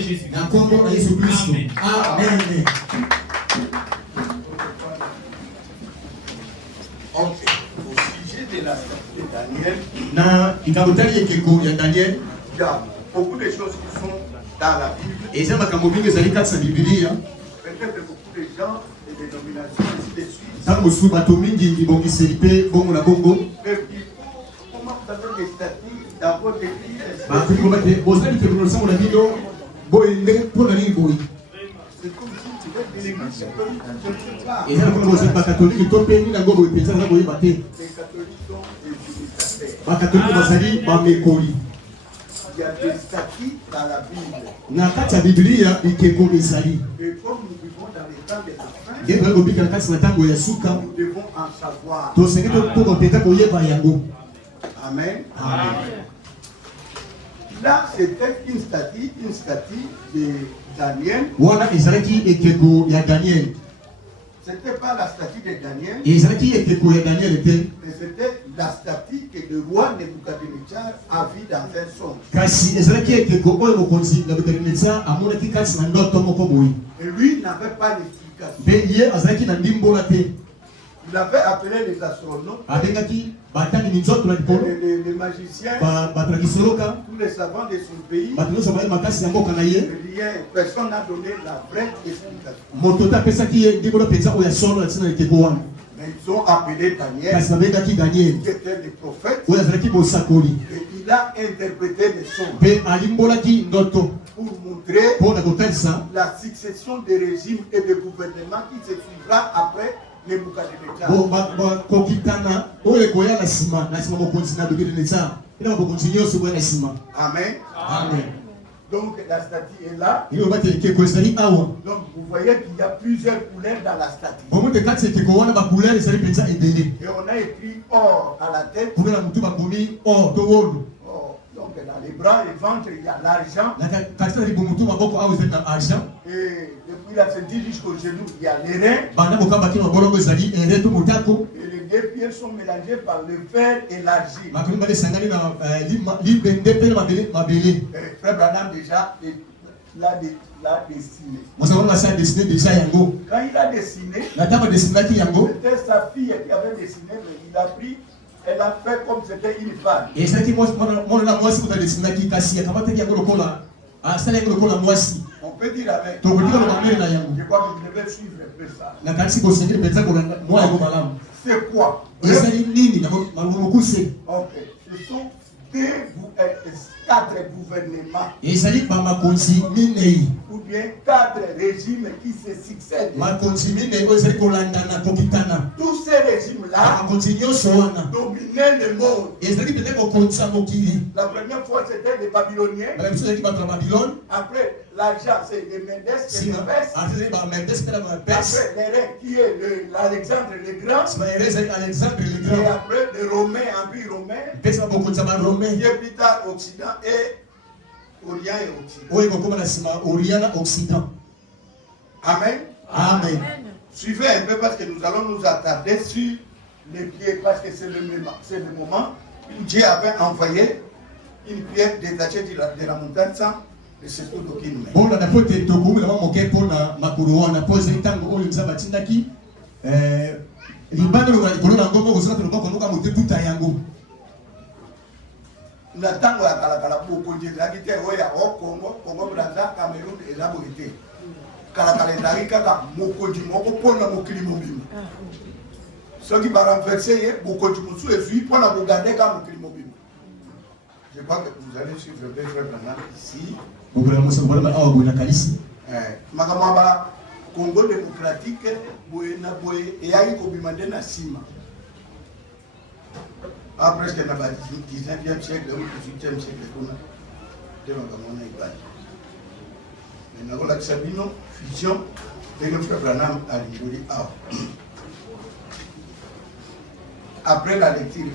Jésus. Amen. Ok. Au sujet de la statue de Daniel, il y a beaucoup de choses qui sont dans la Bible. Et ça, peut-être beaucoup de gens et des dénominations ainsi de suite. Mais comment vous avez des statues dans votre église? C'est comme si tu veux une église catholique. Je ne sais pas. Les catholiques sont des utilitaires. Il y a des statues dans la Bible. Et comme nous vivons dans les temps de la fin, nous devons en savoir. Amen. Là, c'était une statue de Daniel. C'était pas la statue de Daniel. Mais c'était la statue que le roi Nebuchadnezzar a vue dans un songe. Et lui n'avait pas l'explication. Il avait appelé les astronautes, les magiciens, tous les savants de son pays. Personne n'a donné la vraie explication. Mais ils ont appelé Daniel, qui était le prophète, et il a interprété les songes pour montrer la succession des régimes et des gouvernements qui se suivra après Nebuchadnezzar. Amen. Amen. Donc la statue est là. Donc vous voyez qu'il y a plusieurs couleurs dans la statue. Et on a écrit or à la tête. Donc dans les bras, les ventres, il y a l'argent. Et depuis la ceinture jusqu'au genou, il y a les reins. Et les deux pieds sont mélangés par le fer et l'argile. Frère Branham déjà l'a dessiné. Quand il a dessiné, c'était sa fille qui avait dessiné, mais il a pris. Elle a fait comme c'était une femme. On peut dire avec. Je crois que vous devez suivre un peu ça. C'est quoi? Ok. Ce sont 4 gouvernements. Ou bien 4 régimes qui se succèdent. Tous ces régimes-là dominaient le monde. La première fois c'était les Babyloniens. Après l'argent c'est les Médès et les Perses. Après les Reins qui est Alexandre le Grand. Et après les Romains, Empire romain. Et plus tard Occident et Orient et Occident. Amen. Amen. Suivez un peu parce que nous allons nous attarder sur les pieds parce que c'est le moment où Dieu avait envoyé une pierre détachée de la montagne sans le secours d'aucune main. Natango ya kalakala bokonzi ezalaki te oyo ya Congo Brazza, Cameroun eza boye te. Kalakala ezalaki kaka mokonzi moko mpona mokili mobimba. Soki barenverse ye bokonzi mosusu ezwi mpona kogarde ka mokili mobimba. Je crois que vous allez suivre bien frère Branham ici. Makambo ya ba Congo démocratique boye na boye eyaki kobima nde na nsima. Après, c'était dans le 19e siècle ou le 18e siècle. Maintenant, on a une fusion et le frère Branham a rigolé. Après la lecture,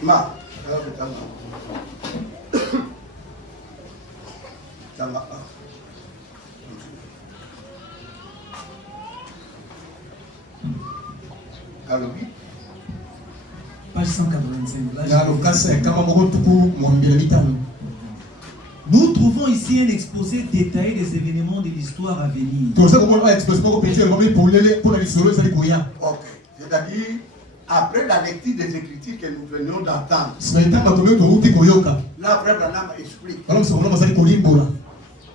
alors oui. Page 185. Nous trouvons avons ici un exposé détaillé des événements de l'histoire à venir. Ok, c'est-à-dire, après la lecture des Écritures que nous venions d'entendre, là, Frère Branham explique.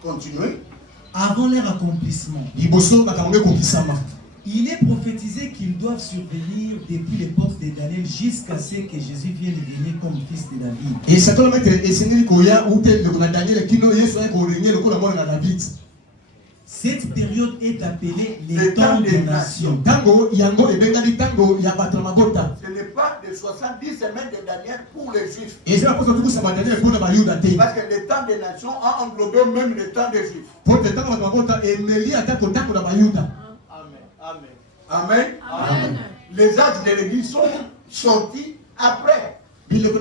Continuez. Avant leur accomplissement, il est prophétisé qu'ils doivent survenir depuis l'époque de Daniel jusqu'à ce que Jésus vienne venir comme fils de David. Cette période est appelée les temps des nations. Ce n'est pas les 70 semaines de Daniel pour les Juifs. Parce que le temps des nations a englobé même le temps des Juifs. Amen. Amen. Les âges de l'Église sont sortis après. Peut-être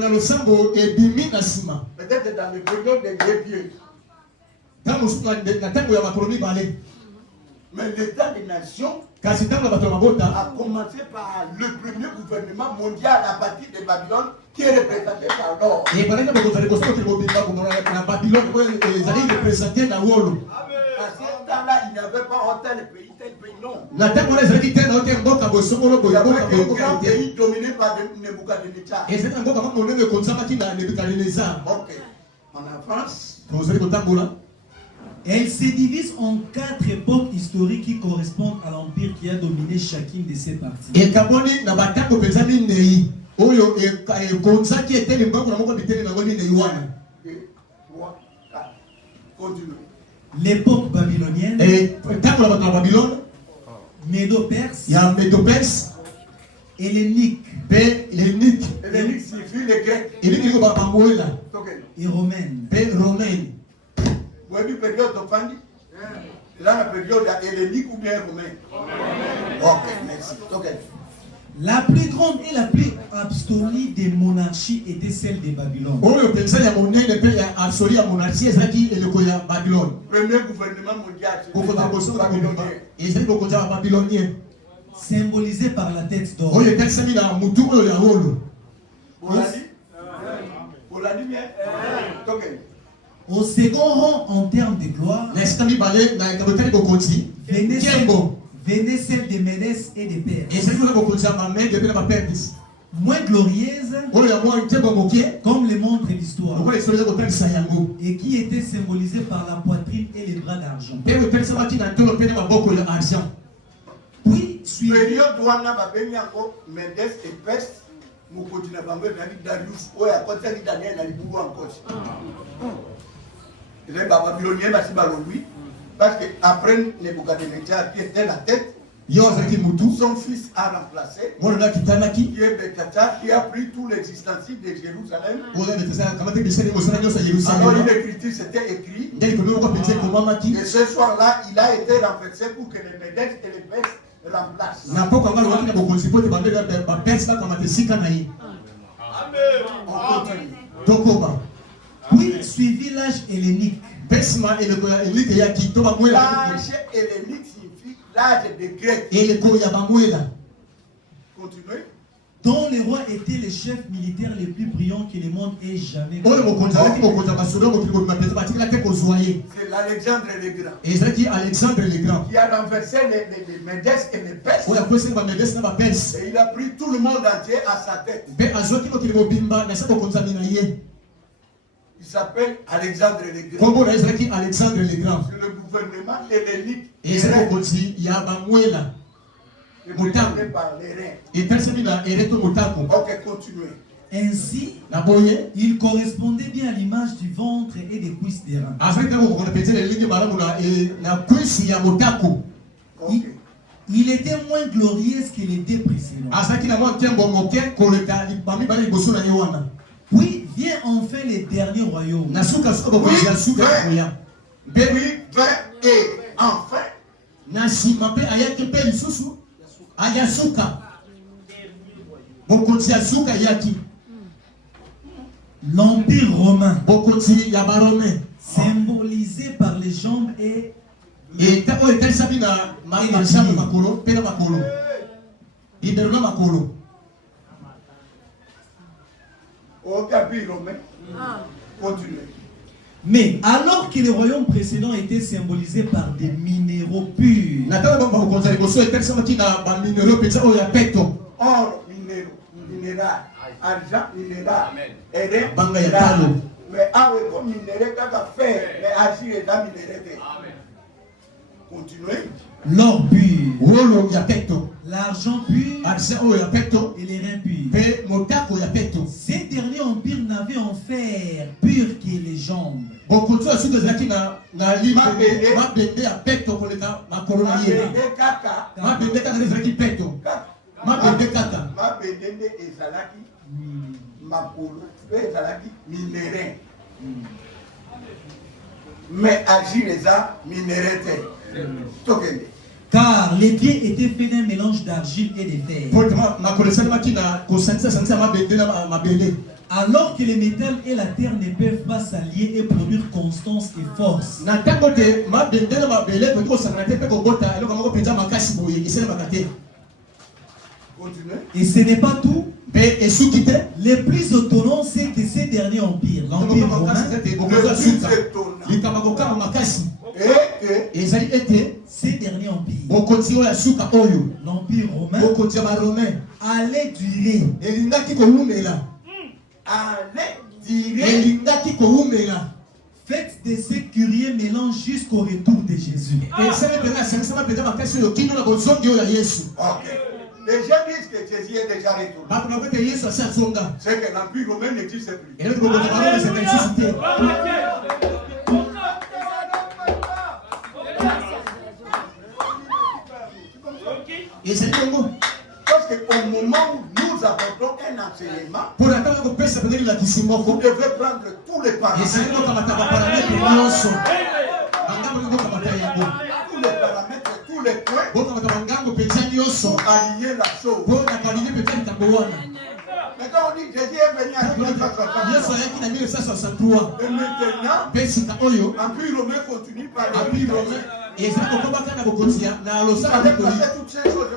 dans le période des vieux. Mais l'État des nations a commencé par le premier gouvernement mondial à partir de Babylone qui est représenté par l'or. À ce temps-là, il n'y avait pas tel pays, non. Il y avait un grand pays dominé par Nebuchadnezzar. Ok. En France, Elle se divise en 4 époques historiques qui correspondent à l'empire qui a dominé chacune de ces parties. L'époque babylonienne, Médo-Perse, hellénique, hellénique signifie les Grecs et romaine. Vous avez vu la période d'Ophani? Là, la période hellénique ou bien romaine? Ok, merci. Okay. La plus grande et la plus absolue des monarchies était celle de Babylone. Premier gouvernement mondial, babylonien. Symbolisé par la tête d'or. Au second rang en termes de gloire, venait celle des Médès et des Perses. Moins glorieuse, comme le montre l'histoire, et qui était symbolisée par la poitrine et les bras d'argent. Puis, suivi les Babyloniens parce qu'après Nebuchadnezzar qui était la tête, son fils a remplacé, qui est Bethsaida, qui a pris tous les ustensiles de Jérusalem. Alors une écriture s'était écrite, et ce soir-là, il a été renversé pour que les Médès et les Perses remplacent. On continue. Puis suivi l'âge hellénique. L'âge hellénique signifie l'âge des Grecs. Continuez. Dont les rois étaient les chefs militaires les plus brillants que le monde ait jamais connus. C'est l'Alexandre le Grand. Qui a renversé les Médès et les Perses. Et il a pris tout le monde entier à sa tête. Il s'appelle Alexandre le Grand. C'est le gouvernement hellénique. Représenté par les reins. Ok, continuez. Ainsi, il correspondait bien à l'image du ventre et des cuisses des reins. Il était moins glorieux que les deux précédents. Puis vient enfin le dernier royaume. Oui, et enfin, l'empire romain, symbolisé par les jambes et au tapis romain. Continuez. Mais alors que le royaume précédent était symbolisé par des minéraux purs. Or, minéral, argent, minéral, minéral. Mais comme minéral, quand on fait, mais agir est dans minéral. Continuez. L'or pur, l'argent pur et les reins purs. Ces derniers empires n'avaient en fer pur que les jambes. Mais agir les a minéralité. Car les pieds étaient faits d'un mélange d'argile et de fer. Alors que les métals et la terre ne peuvent pas s'allier et produire constance et force. Et ce n'est pas tout. Les plus étonnants, c'est que ces derniers empires, l'empire romain, ces derniers empires, l'empire romain, allait durer. Faites de ces curieux mélanges jusqu'au retour de Jésus. Les gens disent que Jésus est déjà retourné. C'est que l'empire romain n'existe plus. Parce qu'au moment où nous abordons un enseignement, vous devez prendre tous les paramètres. Tous les points pour aligner la chose. Mais quand on dit que Jésus est venu en 1963, et maintenant, l'empire romain continue par l'empire romain. Vous avez passé toutes ces choses.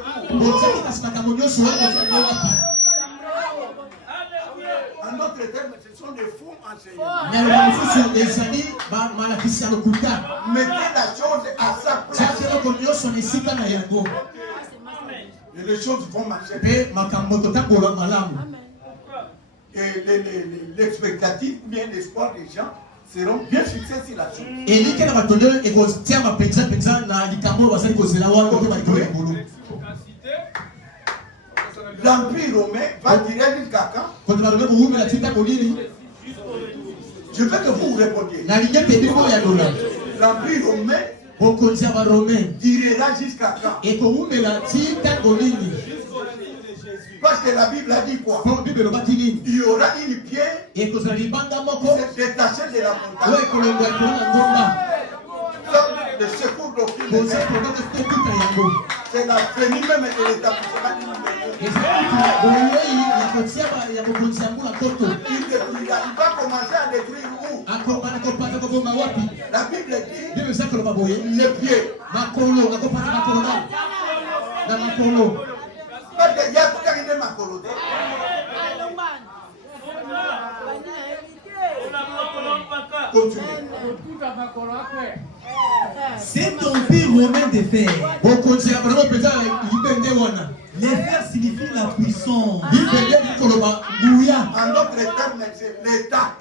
En d'autres termes, ce sont des faux enseignements. Mettez la chose à sa place. Et les choses vont marcher. Et l'expectative ou bien l'espoir des gens seront bien fixés sur la chose. L'empire romain va durer jusqu'à quand? Je veux que vous répondiez. L'empire romain durera jusqu'à quand? Parce que la Bible a dit quoi? Il y aura une pierre détachée de la montagne. Le secours d'aucune. C'est la venue même de l'établissement du monde. Il va commencer à détruire où? La Bible dit les pieds. Parce qu'il y a tout à fait Makolo. Cet empire romain de fer. Les fers signifient la puissance. En d'autres termes, c'est l'État.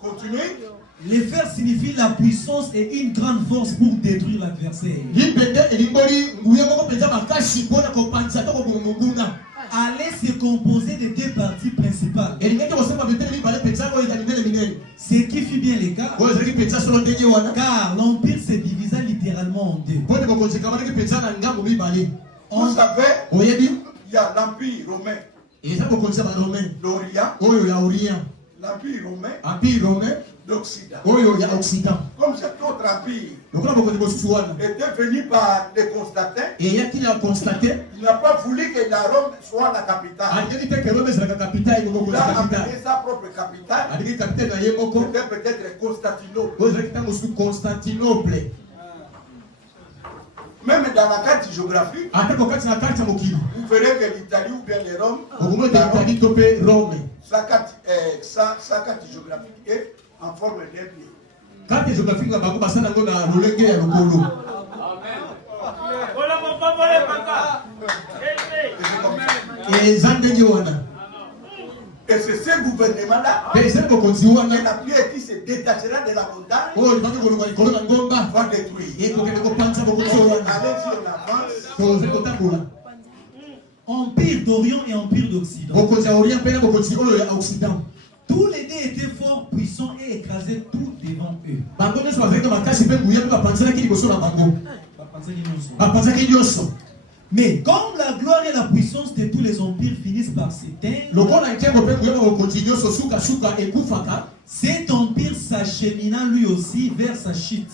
Continuez. Les fers signifient la puissance et une grande force pour détruire l'adversaire. Allait se composer de deux parties principales. Ce qui fut bien le cas, car l'empire se divisa littéralement en deux. Vous savez, il y a l'empire romain d'Orient, l'empire romain d'Occident. Comme cet autre empire était venu par les Constantins, il n'a pas voulu que la Rome soit la capitale. Il a amené sa propre capitale. C'était peut-être Constantinople. Même dans la carte géographique, vous verrez que l'Italie ou bien les Rome, sa carte sa carte géographique est en forme d'un pied. Carte géographique na bango basana ngo na lolenge ya lokolo. Et zandenge wana. Et c'est ce gouvernement-là, et la pierre qui se détachera de la montagne, va détruire. Allez-y, on avance. Empire d'Orient et Empire d'Occident. Tous les deux étaient fort puissants et écrasaient tout devant eux. Mais comme la gloire et la puissance de tous les empires finissent par s'éteindre, cet empire s'achemina lui aussi vers sa chute.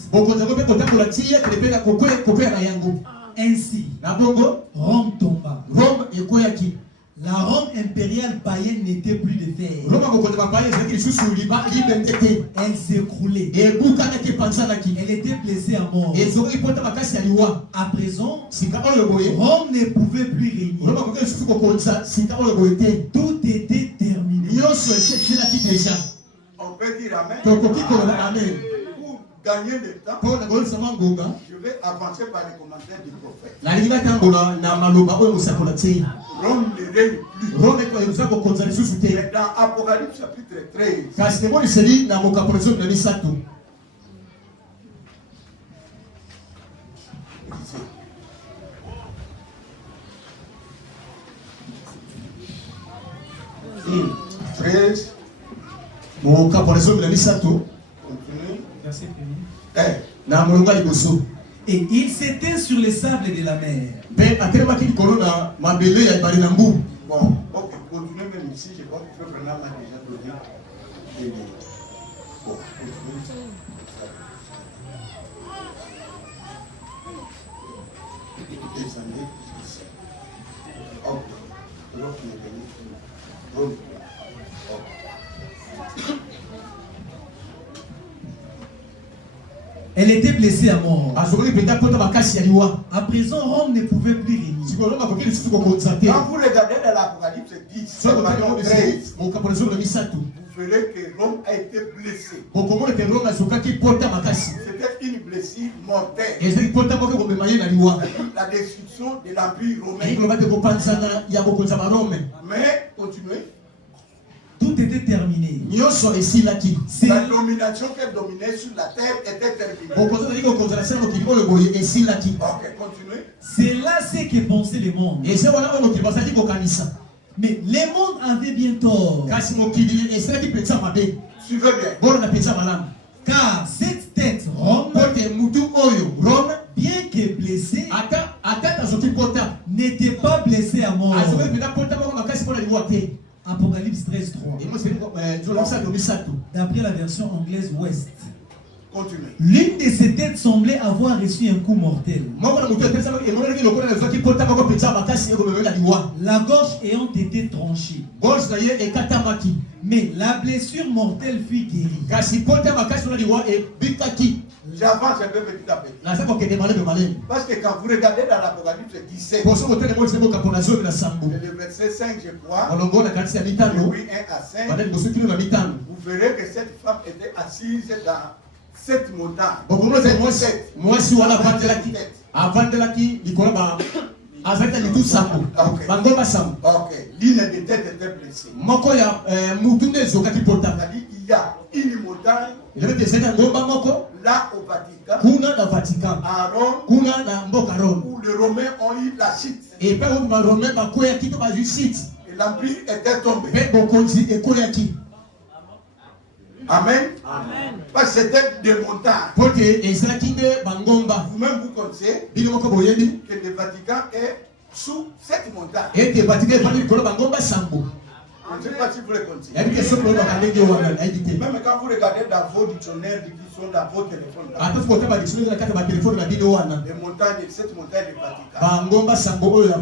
Ainsi, Rome tomba. La Rome impériale païenne n'était plus de fer. Elle s'écroulait. Elle était blessée à mort. À présent, Rome ne pouvait plus régner. Tout était terminé. On peut dire Amen. Amen. Gagner le temps, je vais avancer par les commentaires du prophète. Rome ne règne plus. Mais dans Apocalypse chapitre 13. Et il s'était sur les sables de la mer. Bon, ok, continuez même ici, je crois que le Brennan m'a déjà donné. Bon, continuez. Descendez ici. Ok, l'autre est venu. Ok. Elle était blessée à mort. À présent, Rome ne pouvait plus régner. Quand vous regardez dans l'Apocalypse 10, vous verrez que Rome a été blessée. C'était une blessure mortelle. La destruction de l'Empire romain. Mais, continuez. Tout était terminé. La domination qu'elle dominait sur la terre était terminée. Ok, continuez. C'est là ce que pensait le monde. Mais le monde avait bien tort. Suivez bien. Car cette tête, Rome, bien que blessée, n'était pas blessée à mort. Apocalypse 13:3. D'après la version anglaise Ouest. Continuez. L'une de ces têtes semblait avoir reçu un coup mortel. La gorge ayant été tranchée. Mais la blessure mortelle fut guérie. J'avance un peu petit à petit. Parce que quand vous regardez dans l'Apocalypse 17, le verset 5, je crois, oui, 1 à 5, vous verrez que cette femme était assise dans cette montagne. Ok, l'une des têtes était blessée. C'est-à-dire il y a une montagne là au Vatican, à Rome, où les Romains ont eu la chute. Et l'empire était tombé. Amen. Parce que c'était des montagnes. Vous-même vous connaissez que le Vatican est sous cette montagne. Je ne sais pas si vous le connaissez. Même quand vous regardez dans vos dictionnaires qui sont dans vos téléphones, les montagnes, cette montagne du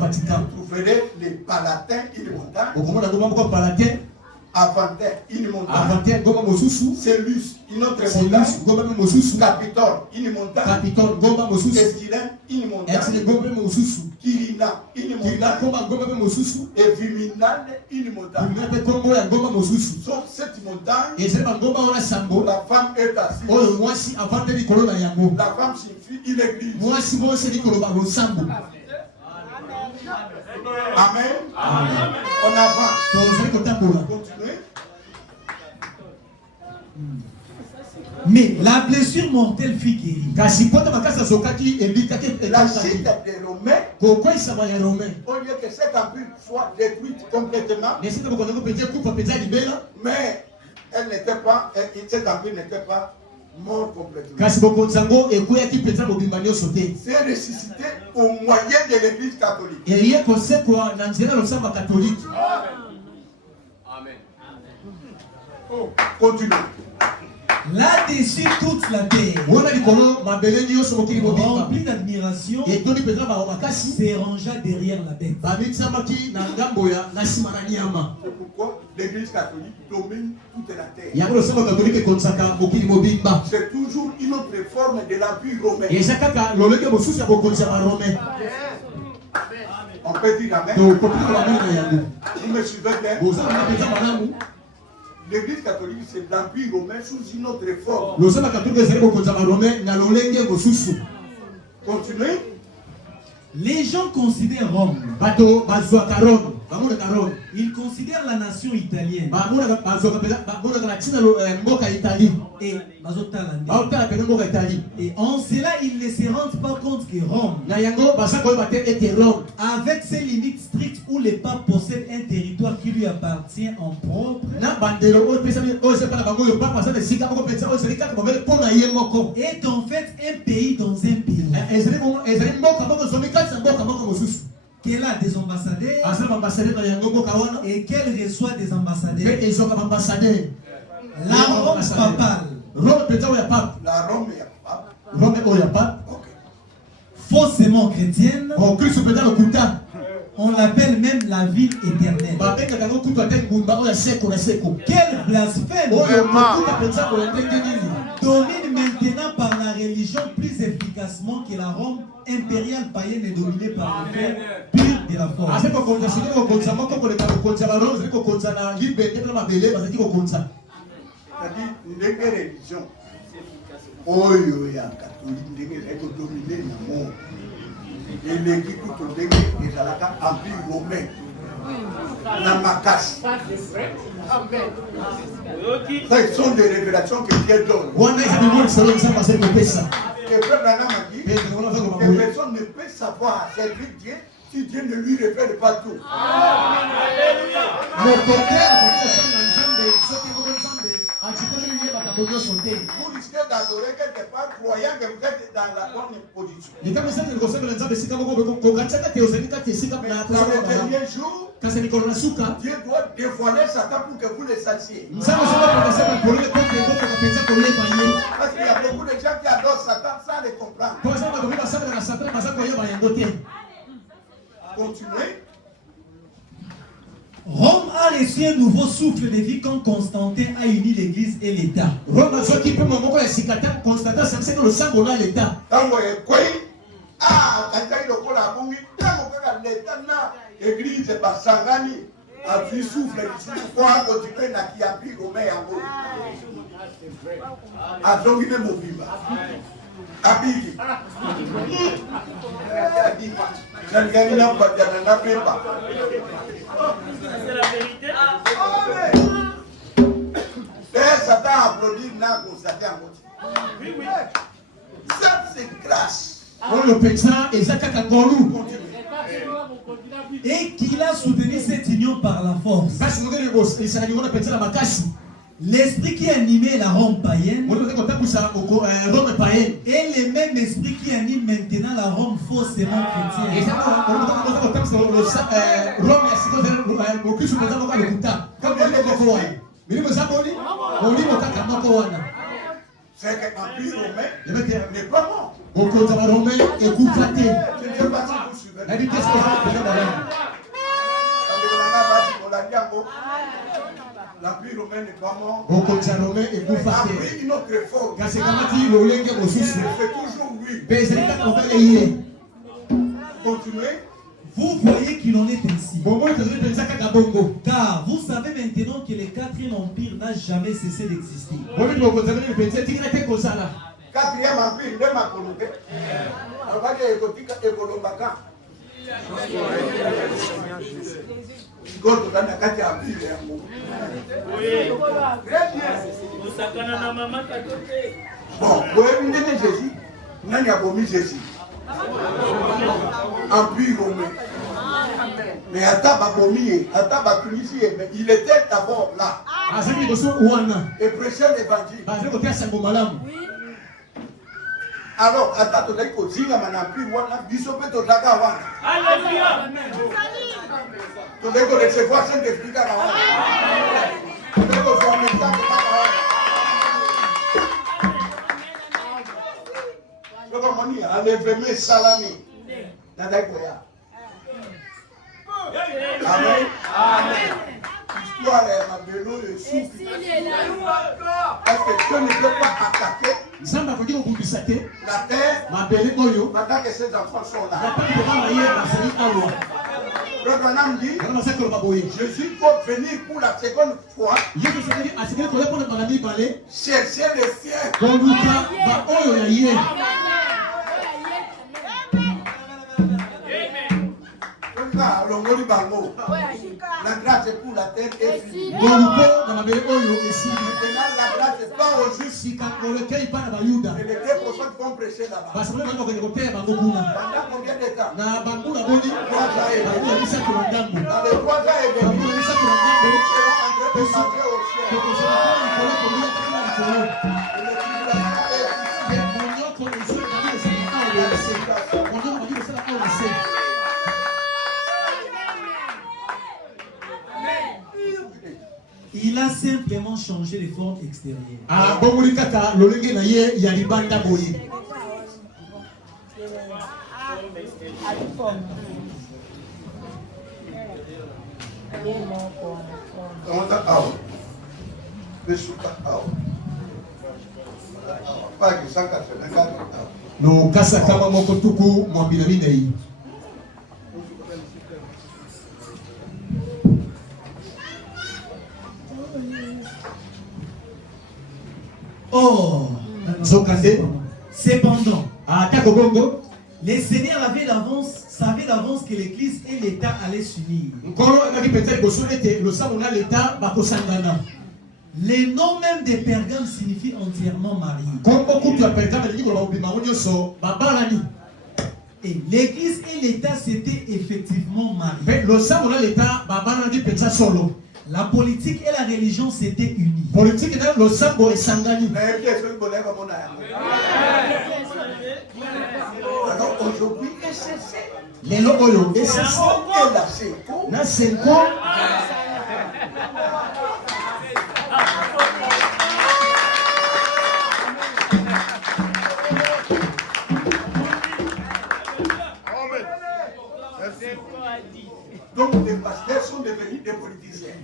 Vatican, vous trouverez les Palatins et les montagnes. Avanter, une montagne. Avanter, goma mosusu. Célus, une autre montagne. Goma mosusu. Capitole, une montagne. Capitole, goma mosusu. Esquilin, une montagne. Esquilin, goma mosusu. Kirina, une montagne. Kirina, goma mosusu. Et Viminal, une montagne. Viminal, goma mosusu. Sur cette montagne, et c'est ma goma on a sambo. La femme est assise. Oh, moi si avant de l'école na yango. La femme signifie une église. Moi si moi c'est l'école ba lo sambo. Amen. Amen. On avance. Continuez. Mais la blessure mortelle fut guérie. La chute des Romains, au lieu que cette empire soit détruite complètement, mais elle n'était pas, cette empire n'était pas mort complètement. C'est ressuscité au moyen de l'église catholique. Amen. Oh, continue. Là-dessus, toute la terre, remplie d'admiration, se rangea derrière la bête. C'est pourquoi l'église catholique domine toute la terre. C'est toujours une autre forme de l'empire romain. On peut dire amen. Vous me suivez bien? L'église catholique, c'est l'empire romain sous une autre forme. Continuez. Les gens considèrent Rome. Ils considèrent la nation italienne. Et en cela, ils ne se rendent pas compte que Rome, avec ses limites strictes où les papes possèdent un territoire qui lui appartient en propre, est en fait un pays dans un pays. Qu'elle a des ambassadeurs et qu'elle reçoit des ambassadeurs. La Rome papale, La Rome est pape. Faussement chrétienne, on l'appelle même la ville éternelle. Quel blasphème! Domine maintenant par la religion plus efficacement que la Rome impériale païenne est dominée par le fait pur de la force. C'est-à-dire, une religion. Oyo ya catholique, est dominée dans le monde. Et l'église tout au début est à la empire romain. La macasse. Ce sont des révélations que Dieu donne. Que personne ne peut savoir servir Dieu si Dieu ne lui révèle pas tout. Vous risquez d'adorer quelque part croyant que vous êtes dans la bonne position. Mais dans les derniers jours, Dieu doit dévoiler Satan pour que vous le sachiez. Parce qu'il y a beaucoup de gens qui adorent Satan sans le comprendre. Continuez. Rome a reçu un nouveau souffle de vie quand Constantin a uni l'Église et l'État. Église Basangani a vu souffle pour continuer na kiampi romain yango. Azongine mobimba. Abiki. Nangani na badana na pepa. C'est la vérité. Satan applaudit na constaté en mot. Oui, oui. Ça c'est grâce. On le pétrin et Zakaka Gorou. Et qu'il a soutenu cette union par la force. L'esprit qui animait la Rome païenne est le même esprit qui anime maintenant la Rome faussement chrétienne. C'est que l'empire romain n'est pas mort. L'Empire romain n'est pas mort. Au côté romain et vous A pris une autre forme. Quand c'est comme dit le lingue au sous. C'est toujours lui. Continuez. Vous voyez qu'il en est ainsi. Car vous savez maintenant que le 4e empire n'a jamais cessé d'exister. 4e empire, de ma colonie. Alors, il bon, vous avez vu Jésus. Nani a vomi Jésus. Empire romain. Mais il était d'abord là. Et prêchait l'évangile. Alors, attends, tu as dit que tu as un empire, tu as Alléluia. Tu as recevoir cette explication. Tu as recevoir un message. Enlèvement salami. Amen. Amen. L'histoire est ma vélo et souple. Parce que Dieu ne peut pas attaquer la terre pendant que ses enfants sont là. Le Branham dit, Jésus peut venir pour la seconde fois chercher les siens. La grâce est pour la terre et finie. Maintenant, la grâce est pas au juste. Et les 2 prophètes vont prêcher là-bas. Pendant combien de temps? 3 ans et demi. Dans les 3 ans et demi, nous serons en train de rentrer au ciel. Il a simplement changé les formes extérieures. No kasa kama moko tuku mwambila minei. Oh, cependant, les seigneurs savaient d'avance que l'église et l'État allaient s'unir. Les noms même des Pergames signifient entièrement mariés. Et l'église et l'État s'étaient effectivement mariés. La politique et la religion s'étaient unies. Alors aujourd'hui, donc les pasteurs sont devenus des politiciens.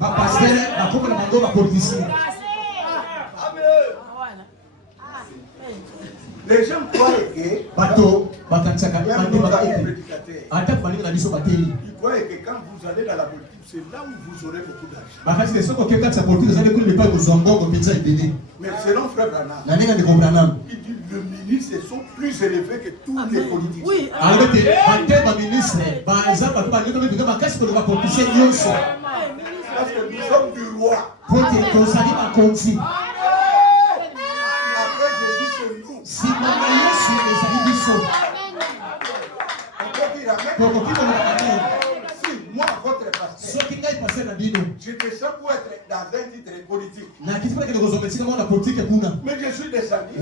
Les gens croient que ils croient que quand vous allez dans la politique, c'est là où vous aurez beaucoup d'argent. Mais selon Frère Branham, il dit que le ministre sont plus élevés que tous les politiciens. Oui. Parce que nous sommes du roi. Après Jésus, c'est nous. Si moi, votre pasteur, je descends pour être dans un titre politique. Mais je suis descendu.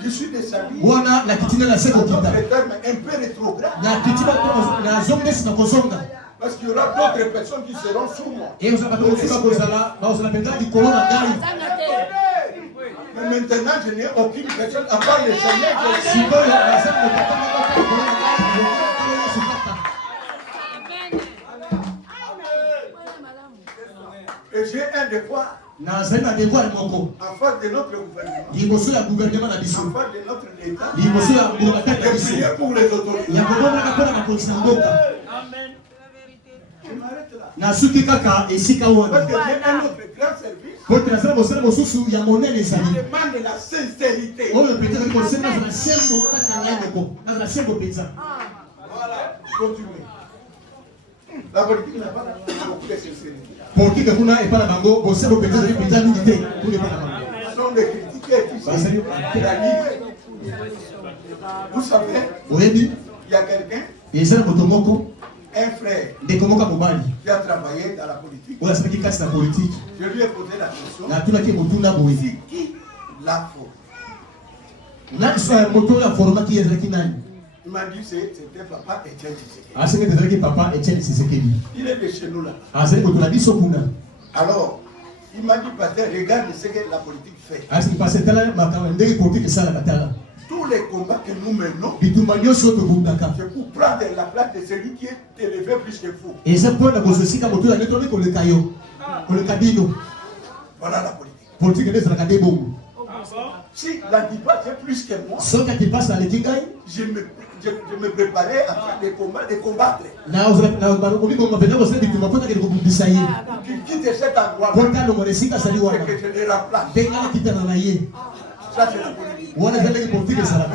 Je suis descendu. Un peu rétrograde. Parce qu'il y aura d'autres personnes qui seront sous moi. Mais maintenant, je n'ai aucune personne à part le Seigneur. Et j'ai un devoir. En face de notre gouvernement. En face de notre État. De prier pour les autorités. Amen. Je m'arrête là. Parce que j'ai un autre grand service. Qui demande la sincérité. Voilà, continuez. La politique n'a pas beaucoup de sincérité. Ce sont des critiqués qui sont la Ligue. Vous savez, il y a quelqu'un, un frère, qui a travaillé dans la politique. Je lui ai posé la question, c'est qui l'a formé? Il m'a dit c'était papa Etienne Tshisekedi. Il est de chez nous là. Alors, il m'a dit, pasteur, regarde ce que la politique fait. Tous les combats que nous menons, c'est pour prendre la place de celui qui est élevé plus que vous. Voilà la politique. Si l'antipas est plus que moi, je me préparais à faire des combats, de combattre. Qu'il quitte cet endroit et que je les remplace. Ça c'est la politique. Mais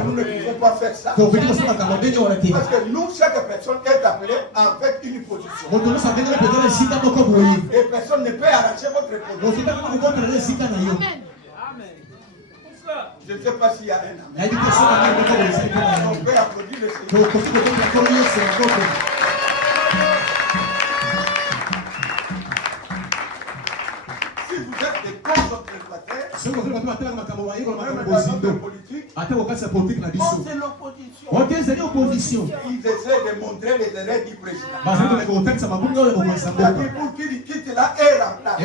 nous ne pouvons pas faire ça. Parce que nous, chaque personne est appelée à faire une position. Et personne ne peut arracher votre position. Je ne sais pas s'il y a un amen. On peut applaudir le Seigneur. Si vous êtes des conservateurs, politique, c'est l'opposition. Ils essaient de montrer les erreurs du président. Pour qu'il quitte là et remplace.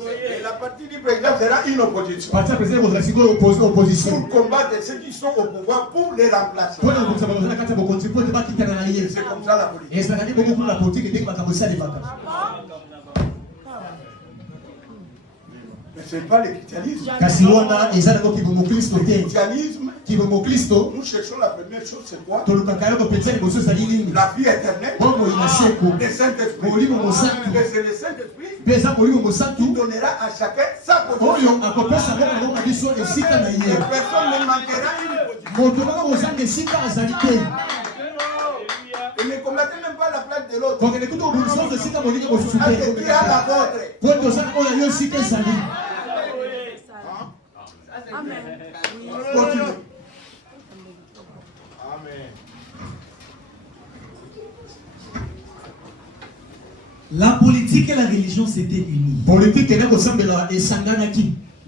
Et la partie du président sera une opposition. Pour combattre ceux qui sont au pouvoir pour les remplacer. C'est comme ça la politique. Mais ce n'est pas le christianisme. Le christianisme, nous cherchons la première chose, c'est quoi? La vie éternelle, le Saint-Esprit. Et c'est le Saint-Esprit qui donnera à chacun sa position. Et personne ne manquera une position. Et ne combattez même pas la place de l'autre. Qui a la vôtre. Amen. Continue. La politique et la religion s'étaient unies.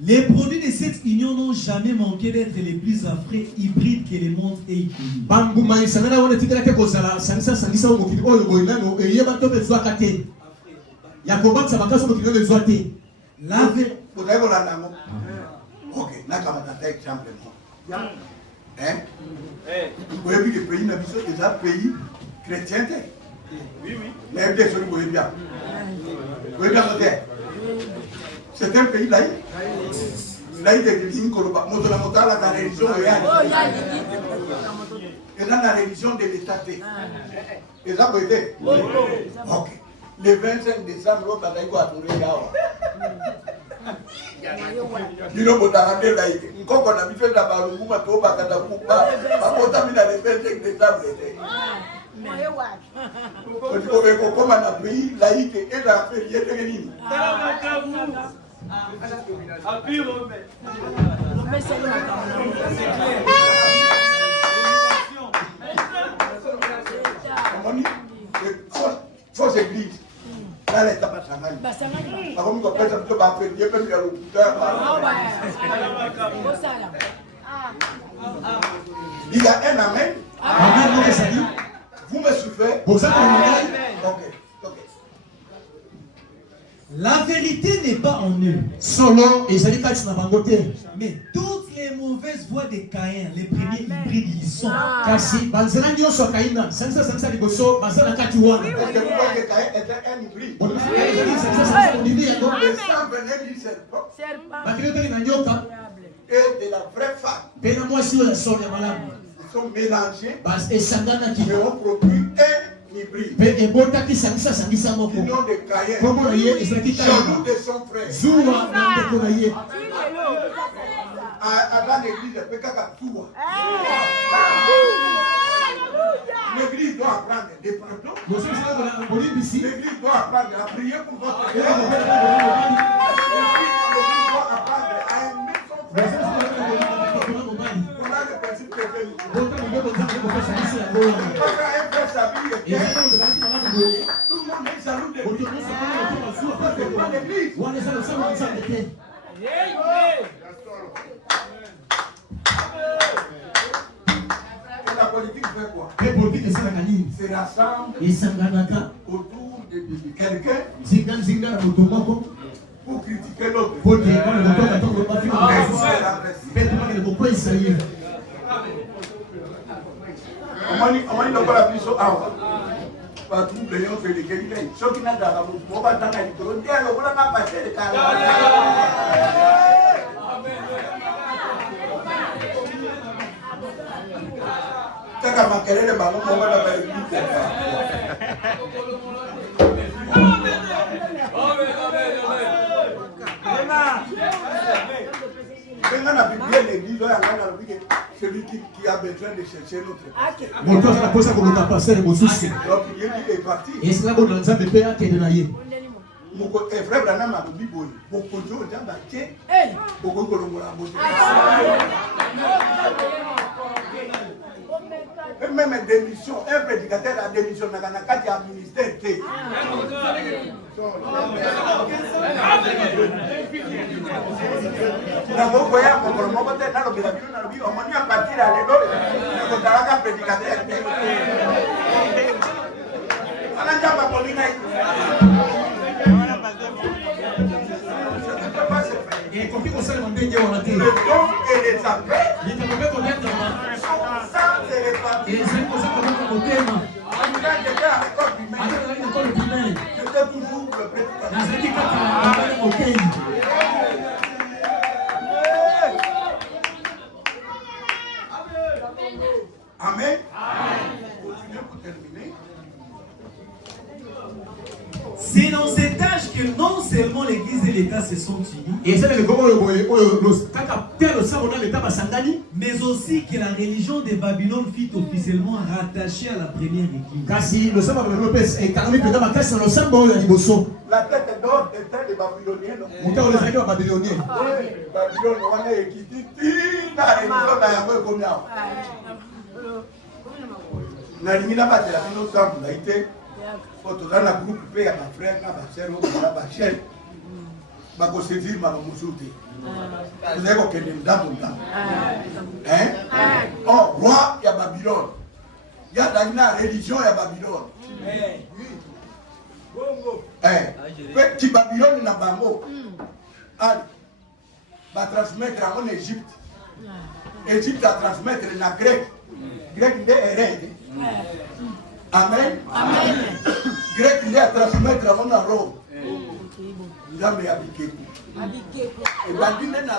Les produits de cette union n'ont jamais manqué d'être les plus affreux, hybrides que le monde ait connus. Ok, nakamata exemple. Hein? Vous voyez que le pays n'a pas un pays chrétien. Oui, oui. Mais bien sûr, vous voyez bien. Vous voyez bien côté. C'est un pays laïque. Laïque de l'Église, la religion et dans la religion de l'État. Et ça peut être. Ok. Le 25 décembre, on a dit quoi? Dino botarande laïque. Nkoko na biso na balungu mato bakata kuba. Bakota mina le 25 décembre. On peut comme un pays laïque et la férié de Guinée. Fausse église. Là, l'état pas Shanghai. Avant qu'on appelle ça plutôt par férié, même il y a le putain. Il y a un amen. Vous me suivez? Ok. La vérité n'est pas en eux. Solo et Mais toutes les les mauvaises voies des Caïns, les premiers hybrides, ils sont. Kasi banzela nyonso akaina sansa liboso bazala kati wana. Est-ce que vous voyez que Caïn était un hybride? Le sang venait du serpent bakiloteli na nyoka et de la vraie femme. pe na mwasi oyo ya solo ya malamu Ils sont mélangés esanganaki et ont produit un hybride. pe ebotaki sangisa moko Du nom de Caïn, kombo na ye ezalaki jaloux Kaina de son frère. zuwa na ndeko na ye Avant l'église, peut qu'à tout. L'église doit apprendre des pardons. bolimbisi L'église doit apprendre à prier pour votre frère. L'église doit apprendre à aimer son frère. Voilà le principe que je dis. Quand un frère s'habille, tout le monde est jaloux de lui. C'est pas l'église. Et la politique fait quoi? C'est rassemble autour de quelqu'un pour critiquer l'autre. Comment il n'a pas la plus avant? Pas tout le monde fait des guérilles. Ceux qui n'ont pas la bouche, on va dans la licorne. Alors, on n'a pas fait de carrière. Taka makelele bango moko na ba église. Venga na Bible l'église oya ngana lobike celui qui a besoin de chercher notre. moto akosa koluka pasere mosusu Donc il est parti. esila bona nzambe mpe akende na ye Moko frère Branham a lobi boye. Boko jo jamba ke. Boko kolongola boye. Même démission, un prédicateur a démissionné dans la carte du ministère. te. Le don et les appels Likambe koletama. sont sans se répartir. Ezali kozaka moko motema. Quand j'étais à l'école primaire, Azalaki na ekolo primaire. j'étais toujours le prédicateur. Nazalaki kaka mobali mokeyi. Amen. Continuez pour terminer. C'est dans cet âge que non seulement l'Église et l'État se sont unis, mais aussi que la religion de Babylone fut officiellement rattachée à la première Église. La tête d'or était les Babyloniens. Babylone, on a équité. Nalingi na batela bino ntango na ite po toza na groupe mpe ya bafrère na basere oyo na bachene bakosedire makambo mosusu te tozali kokende ndambo ndambo roi ya Babylone yazali na religion ya Babylone mpe ti Babylone na bango ali batransmettre yango na Égypte Égypte atransmettre na grec grec nde erede. Amen. Amen. Grec nde atransmettre yango na Rome. Nzambe ya bikeku. ebandi nde na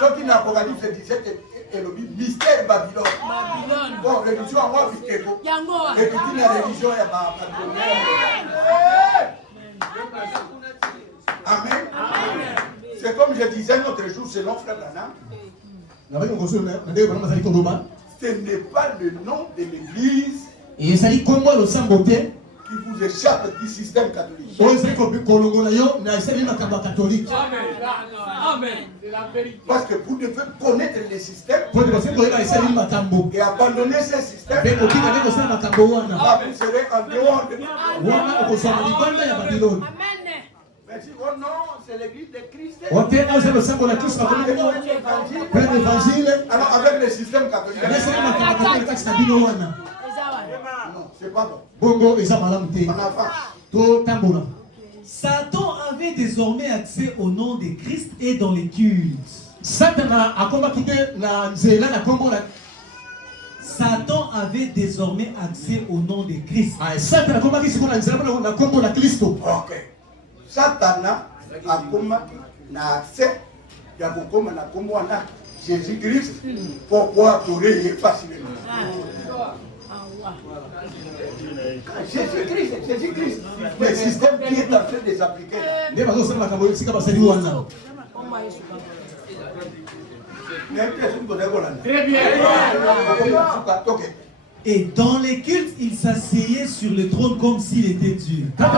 soki na Apocalypse 17 elobi mystère Babylone. Bon, religion yango bikeko ekiti na religion ya Babylone. Amen. C'est comme je disais l'autre jour, selon Frère Branham, ce n'est pas le nom de l'église qui vous échappe du système catholique. Amen. C'est la vérité. Parce que vous devez connaître les systèmes et abandonner ces systèmes. Vous serez en dehors de nous. Mais si oh non, c'est l'église de Christ. Alors avec le système catholique. Non, c'est pas bon. On avance. Satan a avait désormais accès au nom de Christ et dans les cultes. Satan avait désormais accès au nom de Christ. Ok. Satan a accès à Jésus-Christ pour pouvoir adorer facilement. Jésus-Christ, le système qui est en train de s'appliquer. Très bien. Et dans les cultes, il s'asseyait sur le trône comme s'il était Dieu. Comme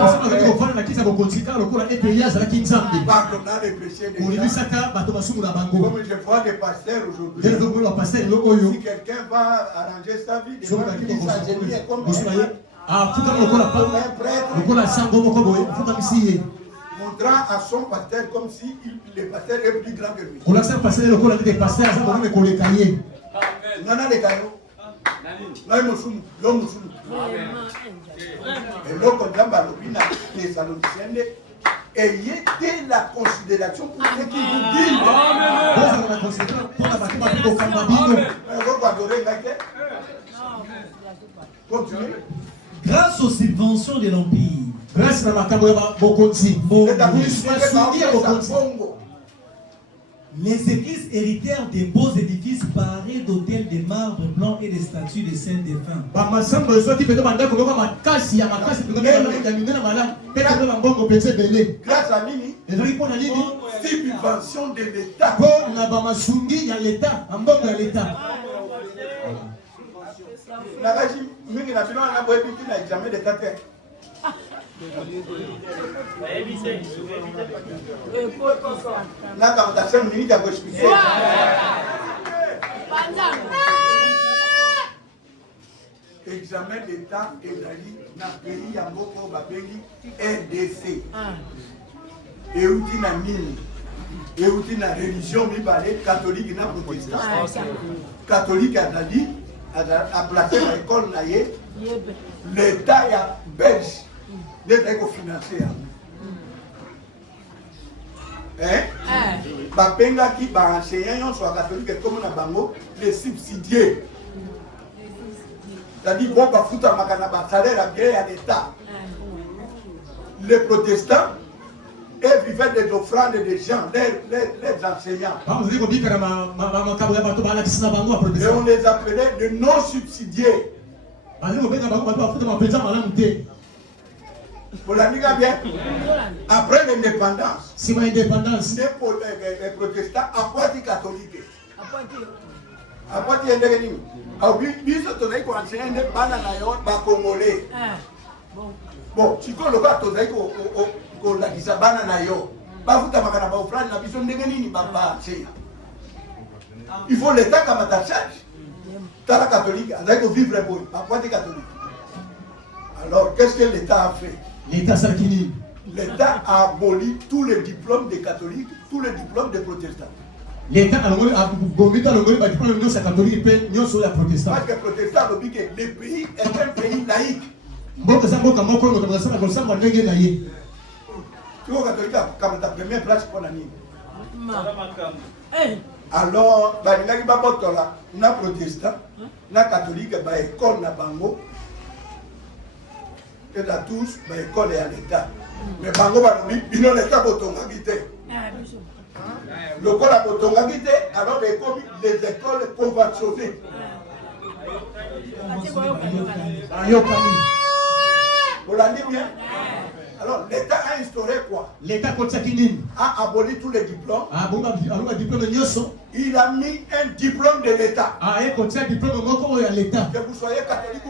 je vois des pasteurs aujourd'hui, si quelqu'un va arranger sa vie, montrant à son pasteur comme si le pasteur est plus grand que lui. Et l'autre ayez de la considération pour ce qu'il vous dit. Grâce aux subventions de l'Empire, les églises héritèrent des beaux édifices parés d'autels de marbre blanc et des statues de saints défunts. Grâce à Nini, subvention de l'État. Examen d'État et dans le pays à Moko Babengi RDC. Et où tu n'as mis, et où tu n'as religion, catholique et protestant. Catholique a dit, a placé l'école naïe, l'État est belge, l'État est financé. Babenga qui va enseigner soit catholique comme on a bango, les subsidiés. C'est-à-dire bon, bah foutre à Makanaba, salaire à bien à l'État. Les protestants, ils vivaient des offrandes des gens, les enseignants. Et on les appelait les non-subsidiés. Pour la Ligue bien, après l'indépendance, les protestants apportent les catholiques. Apportent les catholiques. Congolais. Bon, si on le voit, il faut l'État comme ta charge. T'as la catholique, avec vivre bon, catholique. Alors, qu'est-ce que l'État a fait? L'État a aboli tous les diplômes des catholiques, tous les diplômes des protestants. L'État a aboli les diplômes des catholiques et les protestants. Parce que le protestant, le pays est un pays laïque. Tu vois, catholique, comme ta première place pour l'année. Alors, na protestant, na catholique, école na bango, et à tous, école est à l'État. Mais bango, l'État botonga guité. Le col a botonga guité, alors les écoles conventionnées. Vous l'avez bien? Alors, l'État a instauré quoi? L'État a aboli tous les diplômes. Il a mis un diplôme de l'État. Que vous soyez catholique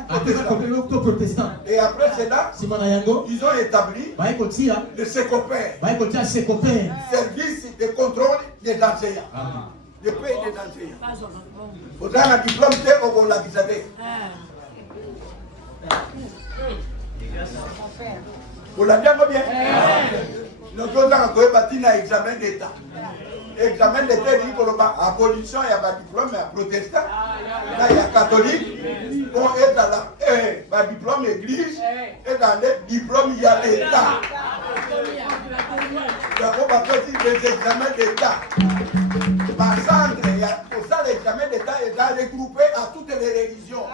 ou protestant. Et après cela, ils ont établi le SECOPER. Service de contrôle des enseignants. Le pays des enseignants. Vous avez un diplôme de Ogola-Gizade. Vous l'avez bien? Nous avons bâti un examen d'État. Examen d'État, il dit que l'abolition, il y a un diplôme, il y a protestant, là il y a catholique, on est dans la diplôme église, et dans le diplôme, il y a l'État. D'abord, les examens d'État. Par centre, pour ça, l'examen d'État est regroupé à toutes les religions.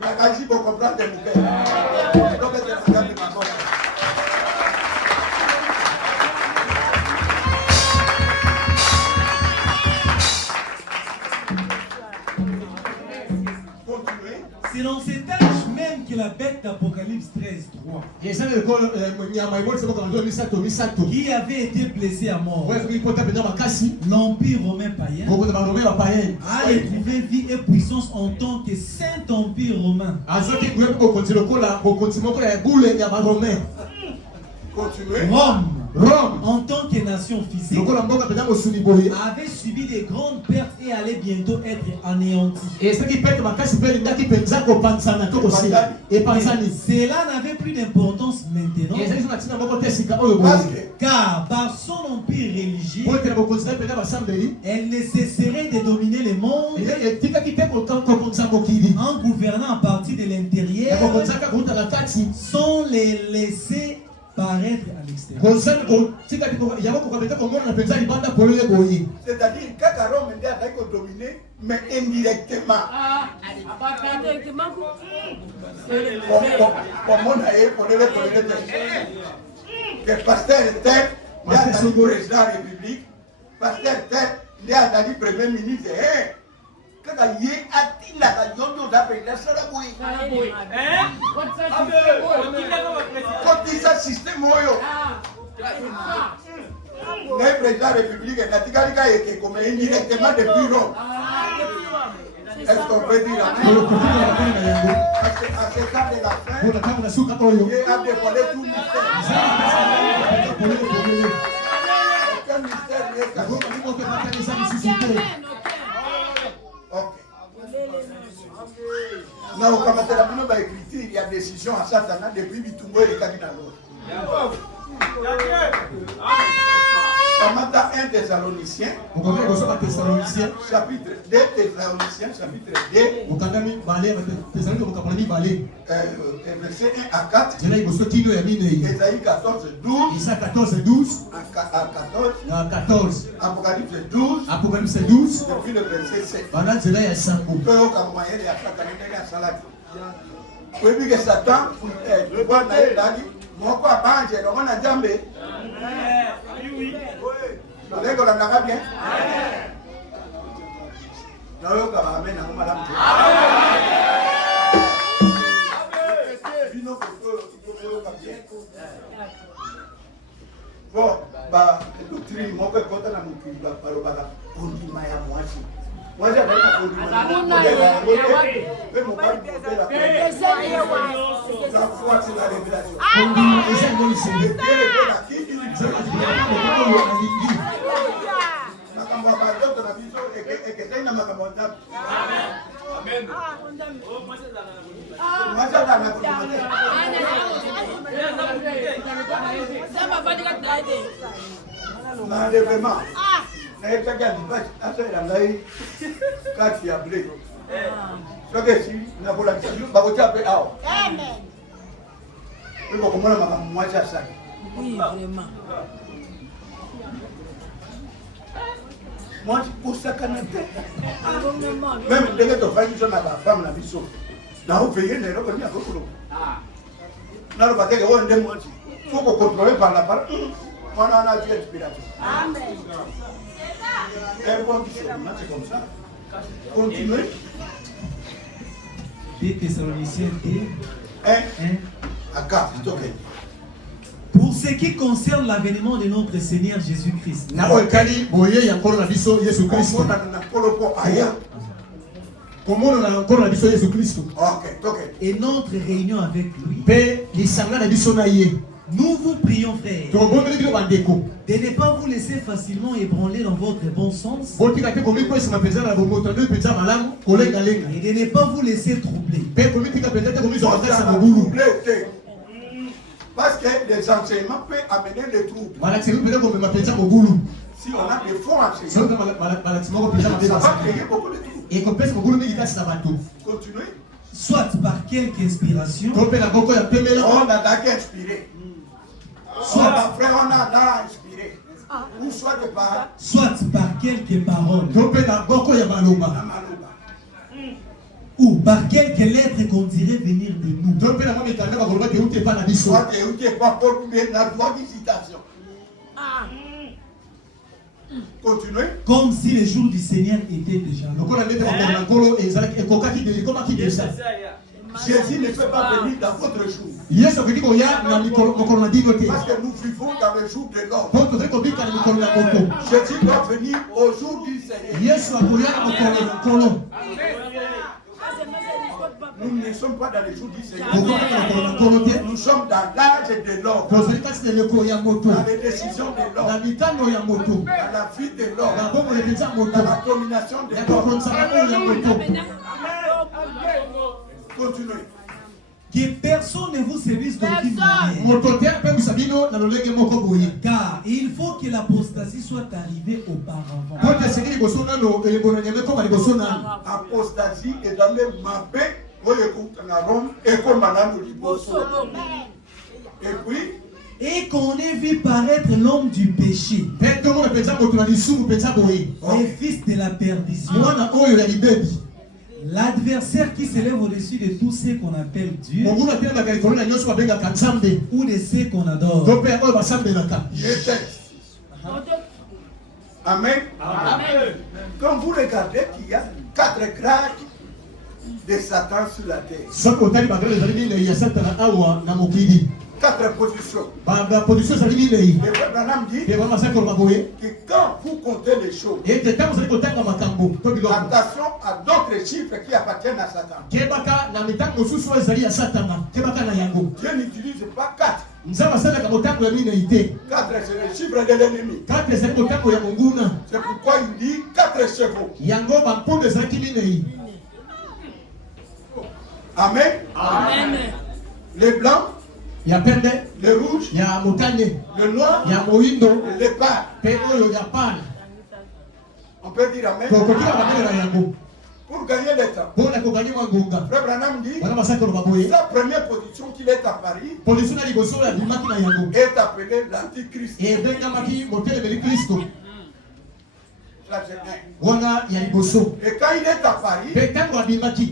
La Gaji pour comprendre les bouquets. Donc, c'est un de ma voix. C'est dans cet âge même que la bête d'Apocalypse 13:3 qui avait été blessé à mort, l'empire romain païen a éprouvé vie et puissance en tant que saint empire romain. Rome, en tant que nation physique, avait subi des grandes pertes et allait bientôt être anéanti. Cela n'avait plus d'importance maintenant, car par son empire religieux, elle ne cesserait de dominer le monde en gouvernant à partir de l'intérieur sans les laisser paraître à l'extérieur. C'est-à-dire que Rome a dominé, mais indirectement. Que pasteur était président de la République, pasteur était premier ministre. Quand il y a la yondo d'appel, ça système le président de la République est comme indirectement depuis Rome. Est-ce qu'on peut dire parce qu'à ce temps de la fin, il a dévoilé tout le mystère. Aucun mystère n'est caché. Ok. Now, comme tu as écrit, il y a décision à Satan depuis Bitumbo et les Kadinalo. Kamata 1 Thessaloniciens, chapitre 2 Thessaloniciens, chapitre 2, verset 1 à 4, Ésaïe 14, 12, à 14, Apocalypse 12, depuis le verset 7. Oui, que Satan, pourquoi pas j'ai le monde à Djambé? Oui. Avec la naga bien. Non, on va ramener un madame. Bon, bah, doctrine, moi, quand on a mon cul, bah, on dit, Maya, moi, moi, j'avais pas conduit. Mais mon père, la foi, c'est la révélation. Oui, vraiment. Moi, pour ça, même dès que tu fais une chose à la femme, la mission, là, on paye les revenus à beaucoup. Là, on va dire qu'on est moins. Il faut qu'on contrôle par la parole. On a Dieu inspiration. Amen. Et bon, c'est comme ça. Continuez. 2 Thessaloniciens 1 à 4, c'est ok. Pour ce qui concerne l'avènement de notre Seigneur Jésus-Christ, et notre réunion avec lui, nous vous prions, frères, de ne pas vous laisser facilement ébranler dans votre bon sens et de ne pas vous laisser troubler. Parce que les enseignements peuvent amener des troubles. Si on a des faux enseignements, ça va créer beaucoup de troubles. Continuez. soit par quelque inspiration, on a d'abord inspiré. Soit après on a inspiré. Ou soit par quelques paroles, ou par quelques lettres qu'on dirait venir de nous. Soit continuez. Comme si le jour du Seigneur était déjà là. Jésus ne peut pas venir dans votre jour. Parce que nous vivons dans le jour de l'homme. Jésus doit venir au jour du Seigneur. Nous ne sommes pas dans le jour du Seigneur. Nous sommes dans l'âge de l'homme. Dans les décisions de l'homme. Dans la vie de l'homme. Dans la domination de l'homme. Continuez. Que personne ne vous sévisse d'aucune manière. Car il faut que l'apostasie soit arrivée auparavant. Apostasie est dans le mapé. Et puis, et qu'on ait vu paraître l'homme du péché, le fils de la perdition, l'adversaire qui s'élève au-dessus de tout ce qu'on appelle Dieu ou de ce qu'on adore. Amen. Amen. Quand vous regardez qu'il y a 4 grades de Satan sur la terre. 4 positions. Et Abraham dit que quand vous comptez les choses, attention à d'autres chiffres qui appartiennent à Satan. Dieu n'utilise pas 4. 4 c'est le chiffre de l'ennemi. C'est pourquoi il dit 4 chevaux. Amen. Amen. Les blancs, le rouge, le noir, le léopard. On peut dire amen. Pour gagner le temps. Frère Branham dit sa première position qu'il est à Paris est appelée l'Antichrist. Ça, c'est un. Et quand il est à Paris,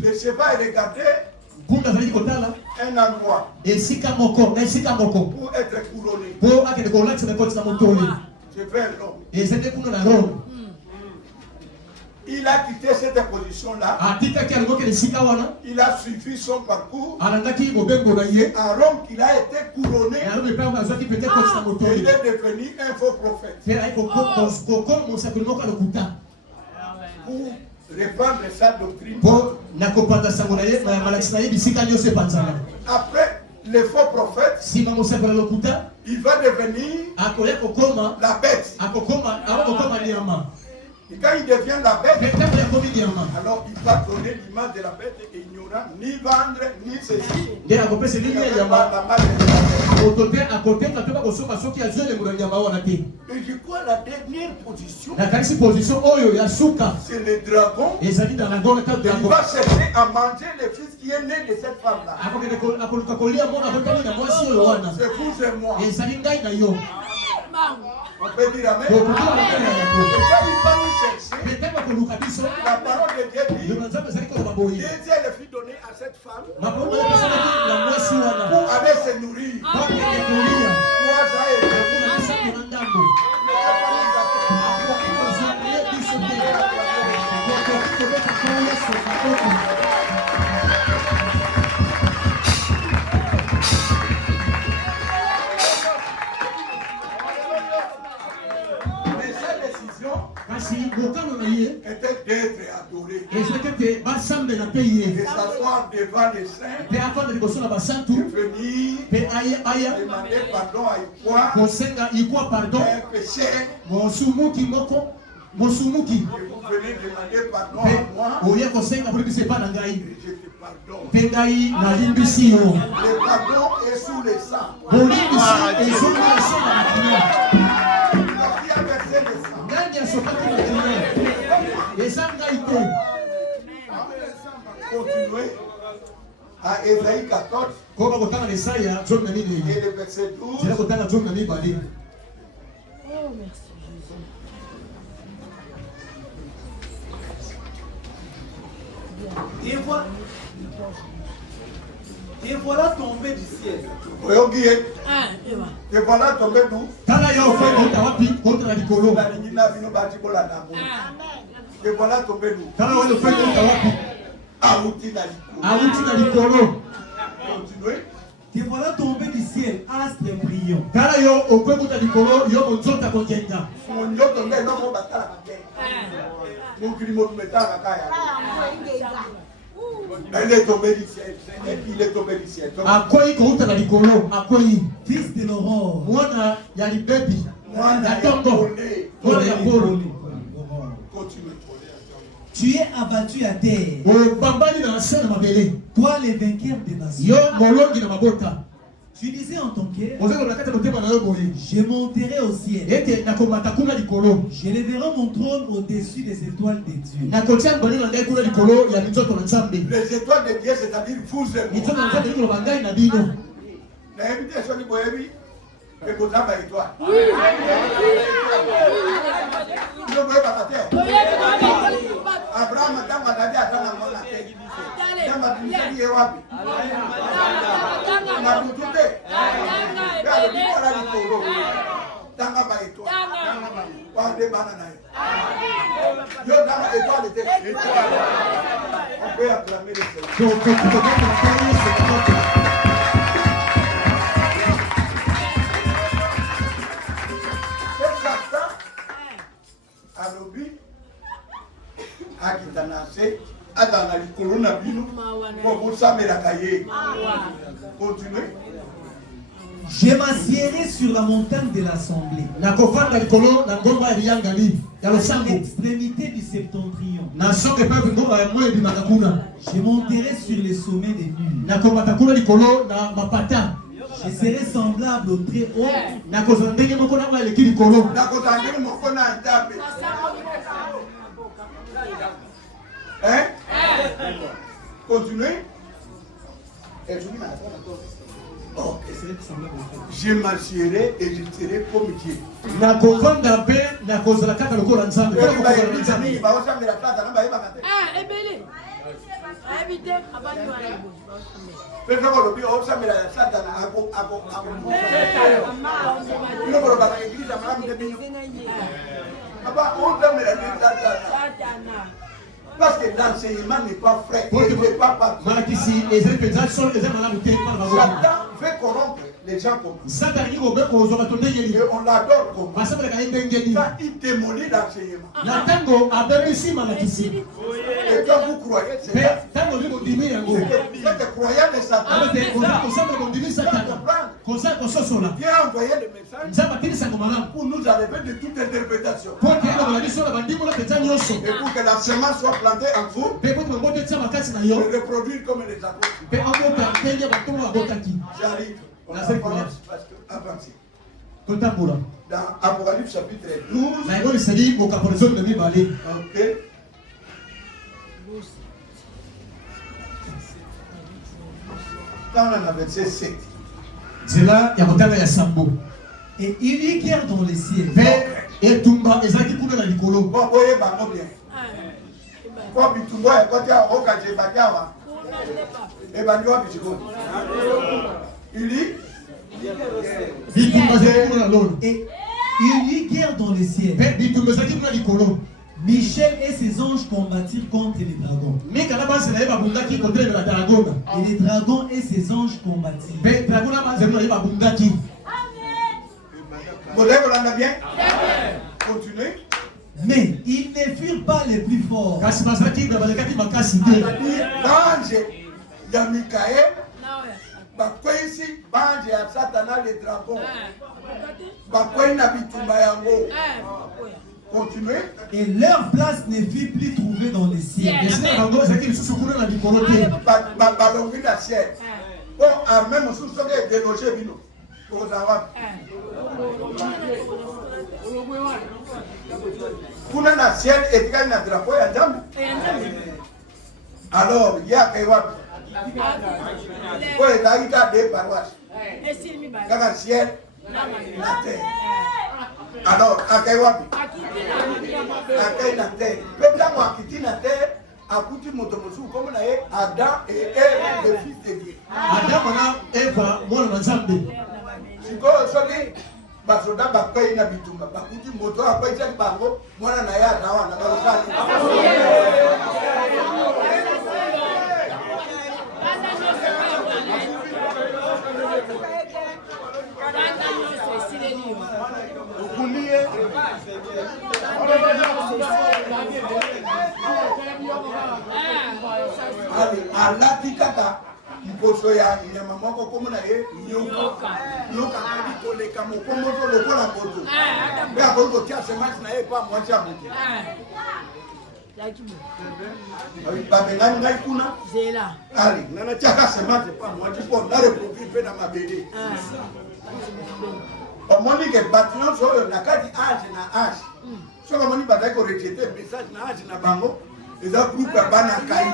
le cheval est regardé un endroit pour être couronné. C'est vers l'homme. Il a quitté cette position-là. Il a suivi son parcours. À Rome, il a été couronné. Et il est devenu un faux prophète. Pour répandre sa doctrine. Après le faux prophète, il va devenir la bête. Et quand il devient la bête, alors il va donner l'image de la bête et ignorant ni vendre ni ceci. Il va la marque de la bête. Et je crois la dernière position, c'est le dragon. Il va chercher à manger le fils qui est né de cette femme-là. C'est vous et moi. On peut dire amen. Et quand il va nous chercher, la parole de Dieu dit, Dieu le fit donner à cette femme pour aller se nourrir. Était d'être adoré et s'asseoir devant les saints et venir demander pardon à Ikwa un péché. Et vous venez demander pardon à moi et je te pardonne. Le pardon est sous le sang. Qui a versé le sang? Continuez. À Ésaïe 14. Et le verset 12. Oh, merci Jésus. Et voilà tombé du ciel. Et voilà tombé d'où? Et voilà tombé d'où? Continuez. Et voilà tombé du ciel, astre brillant. Elle est tombée du ciel. Et puis il est tombé du ciel. Fils de l'aurore. Continue. Tu es abattu à terre. Toi les vainqueurs des nations. Tu disais en ton cœur, je monterai au ciel. Je lèverai mon trône au-dessus des étoiles de Dieu. Les étoiles de Dieu, c'est-à-dire vous et Abraham on peut acclamer le Alobi akitanase adana likolo na bino pour vous samerakaye. Continuez. Je m'assierai sur la montagne de l'assemblée. À l'extrémité du septentrion. Je monterai sur les sommets des nues. Je serai semblable au très haut. Hein? Continuez. Je m'assierai et je serai comme Dieu. Parce que l'enseignement n'est pas frais. Il n'est pas partout. Satan fait corrompre les gens comme ça. Et on l'adore comme ça. Il démolit l'enseignement. Et quand vous croyez, c'est ça. Vous êtes croyant de Satan. Dieu a envoyé le message pour nous enlever de toute interprétation. Et pour que l'enseignement soit planté en vous, et reproduire comme les apôtres. J'arrive. On avance parce que avancez. Dans Apocalypse chapitre 12. Ok. Quand on a verset 7. Et il y guerre dans les ciels. Et il y guerre dans les ciels. Michel et ses anges combattirent contre les dragons. Et les dragons et ses anges combattirent. Bien. Continuez. Mais ils ne furent pas les plus forts. Continuez. Et leur place ne fut plus trouvée dans les ciels. Même sous son délogé vino. Kuna na ciel et na drapeau ya jambe. Alors, il y a que Ouais, là, il y a des paroisses. Dans le ciel, la terre. Alors, à Kaiwabi, à Kainate, peut-être moi qui la terre, à Kouti Motomosu, comme on a Adam et Ève, le fils de Dieu. Adam et Eva, moi, le Nzambe. Si quoi, sorry, basoda bakai na bitumba, bakuti moto apa isa bango, mwana na ya dawa na barusali. Alati kata mposo ya nyama moko komona ye nyoka koleka mokomoto lokola boto ya bongo tia semence na ye pa moitié ya boto babengani ngai kuna ali nana tiaka semence pa moitié po na reproduire mpe na mabele omoni ke bato nyonso oyo na kati age na age soki omoni bazali korejete message na age na bango eza groupe ya bana kai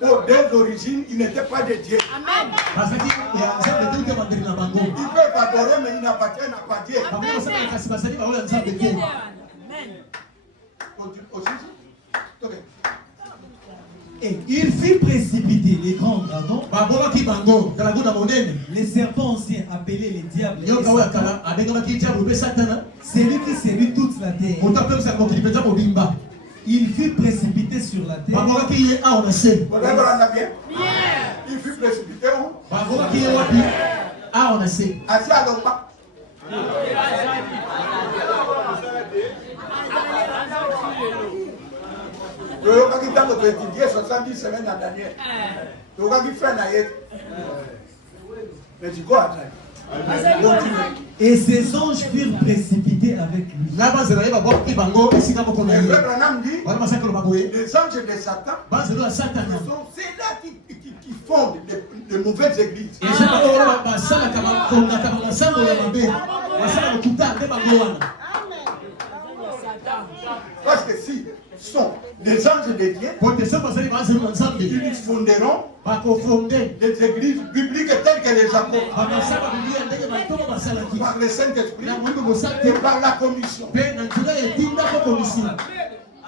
pour des origines, il n'était pas de Dieu. Amen. Il peut adorer, mais il n'appartient pas à Dieu. Et il fit précipiter les grands dragons, les serpents anciens appelés les diables, celui qui séduit toute la terre. Il fut précipité sur la terre. Il fut précipité où? Assis à Lomba. Tu as étudié 70 semaines à Daniel. Tu as fait Naïd. Mais tu crois à et ces anges furent précipités avec lui. Les anges de Satan sont ceux-là qui fondent de mauvaises églises. Parce que si sont des anges de Dieu, ils fonderont des églises bibliques telles que les apôtres, par le Saint-Esprit et par la commission.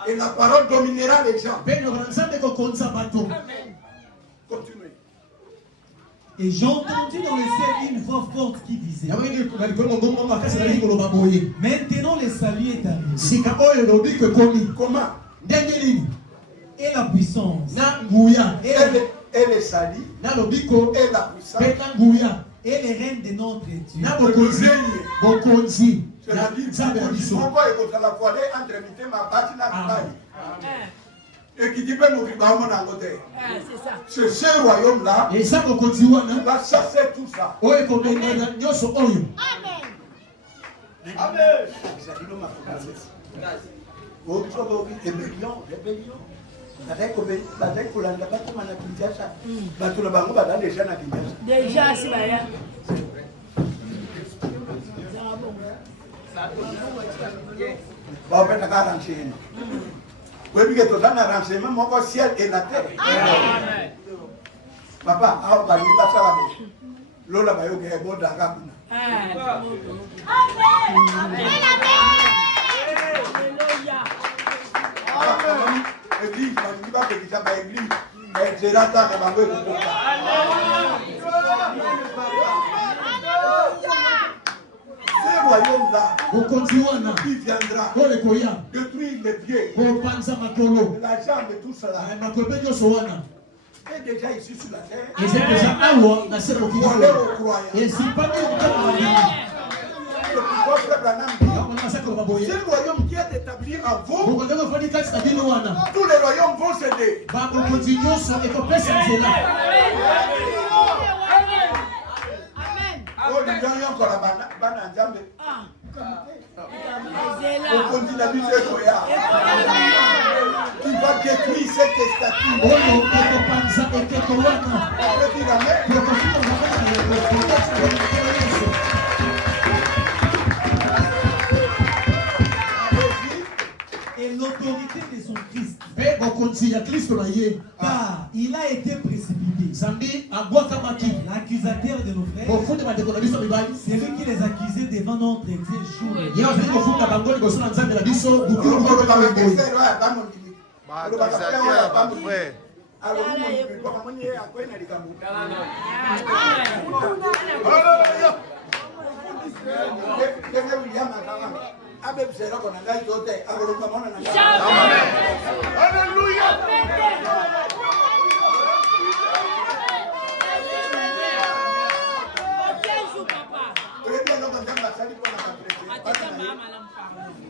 Et la parole dominera les gens. Continuez. Et j'ai entendu dans le ciel une voix forte qui disait: maintenant le salut est arrivé. Comment? Et la puissance. Et le salut. Et la puissance. Et les reines de notre Dieu. Et qui dit c'est ce royaume-là va chasser tout ça. Amen. Déjà, c'est vrai. Oui, parce que tu as un renseignement, mon ciel et la terre. Amen. Papa, on va dire ça là. Lola va y avoir bon d'aga. Amen. Amen. Église, on va dire ça par église. C'est là ça que va voir. Ce royaume-là, qui viendra détruire les pieds, la jambe et tout cela, est déjà ici sur la terre. C'est le royaume qui est établi en vous. Tous les royaumes vont céder. On continue la musique qui va détruire cette statue. Et l'autorité de son Christ Car il a été précipité. L'accusateur de nos frères, c'est lui qui les accusait devant notre Dieu jour et nuit.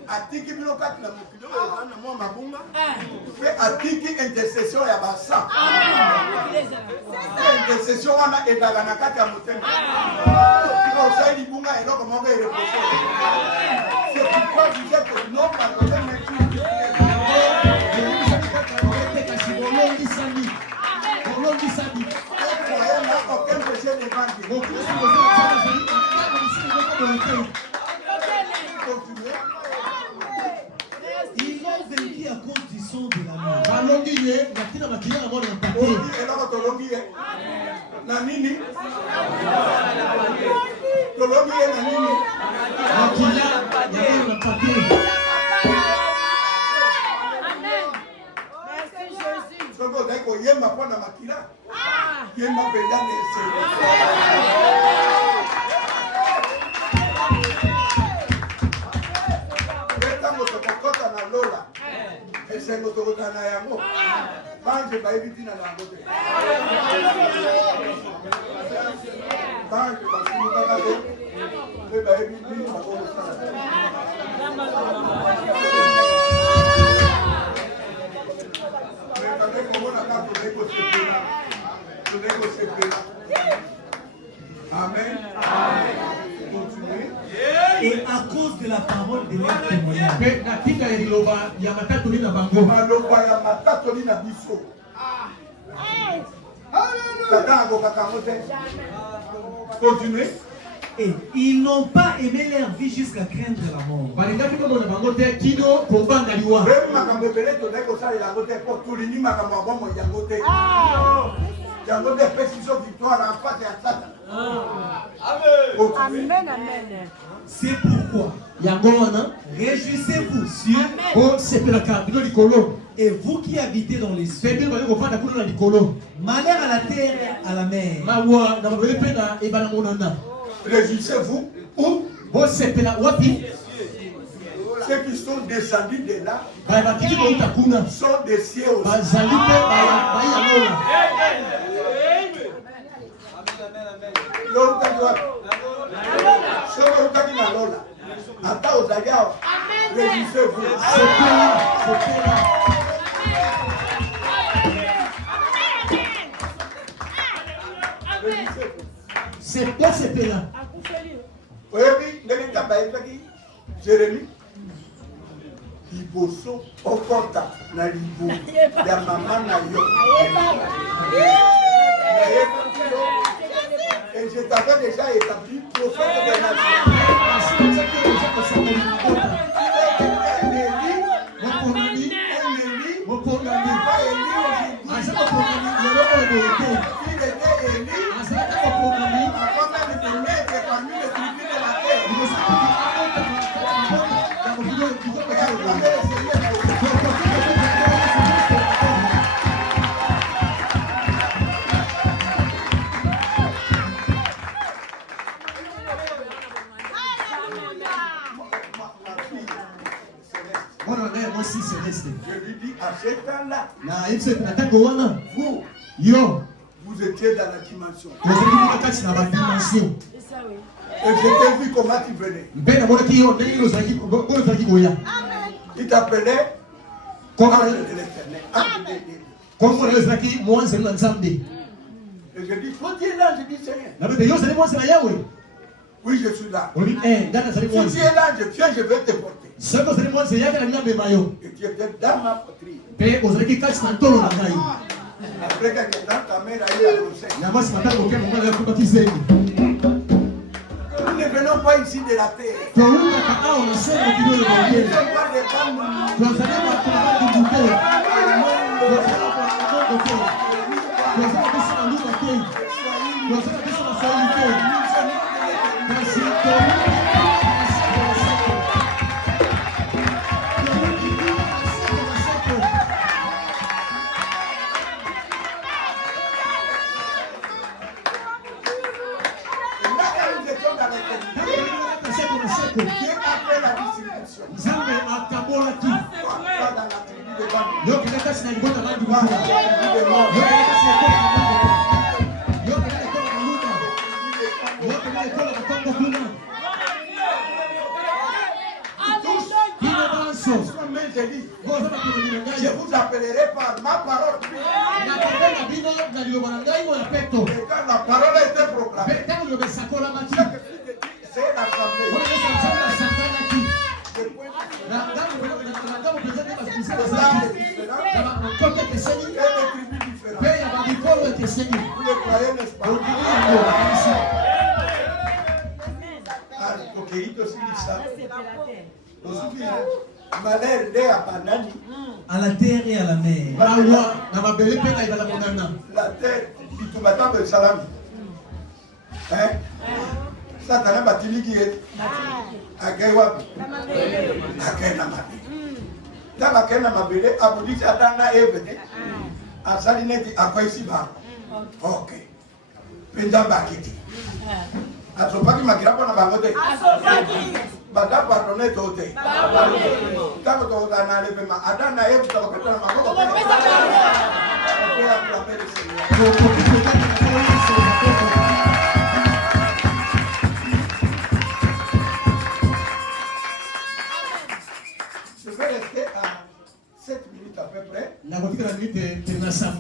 Atiki bilokati na mokilo na mwa mabunga pe atiki intercession ya basa intercession wana ezala na kati ya motema iko osali bunga eloko moko ereposé c'est pourquoi vous êtes non pardonné mais aucun péché devant Dieu. Ils ont vaincu à cause du son de la mort. Amen. Et à cause de la parole de leur témoignage, continuez. et ils n'ont pas aimé leur vie jusqu'à craindre la mort. Amen, amen. C'est pourquoi réjouissez-vous sur et vous qui habitez dans les cieux. Malheur à la terre et à la mer. Réjouissez-vous où ceux qui sont descendus de là sont des cieux aussi. Réjouissez-vous. C'est quoi ce là? Jérémie, liboso okota na libu ya mama na yo. Et je t'avais déjà établi prophète de la nation. Je lui dis à ce temps-là, vous étiez dans la dimension. Et je t'ai vu comment tu venais. Il t'appelait ange de l'éternel. Et je dis, toi tu es là, je dis Seigneur. Oui, je suis là. Si tu es là, je viens, je vais te porter. Et tu étais dans ma poitrine. Après quelques temps, ta mère a eu la grossesse. Nous ne venons pas ici de la terre. Nous ne sommes pas des femmes. Je vous appellerai par ma parole. Et quand la parole a été proclamée, c'est l'assemblée. Vous le croyez, n'est-ce pas? Ok, il te suit ça. À la terre et à la mer. La terre, tu m'attends de salam. Hein? Ça, t'as un bâtiment qui est à Gaïwab. À Gaïnamabé. Dans la Gaïnamabé, à Boudi, à Dana Evene, à Salineti, à Kwaisiba. Ok. Pendant Bakiti. À Sopaki, ma grande à Bangote. À Sopaki. Bada pardonner tote. Tant que tu as un élément, Adam n'a pas de temps. On va acclamer le Seigneur. Je vais rester à 7 minutes à peu près.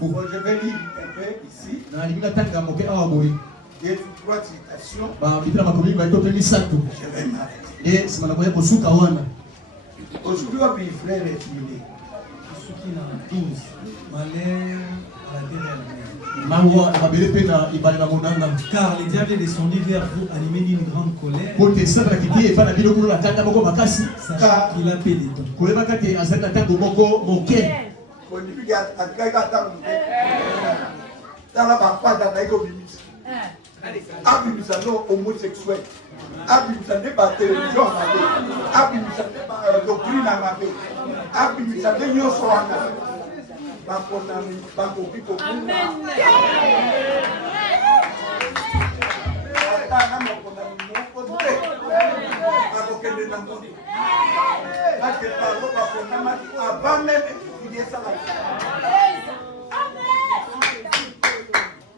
Bon, je vais lire un peu ici. Il y a 3 citations. Je vais m'arrêter. Aujourd'hui, on va frère et fille. Car le diable est descendu vers vous animé d'une grande colère. Sachant qu'il a fait des dons. Abusano homosexuel, abusano par télévision, abusano par doctrine amabé, abusano yosoana, bakonami, bakopiko. Amen.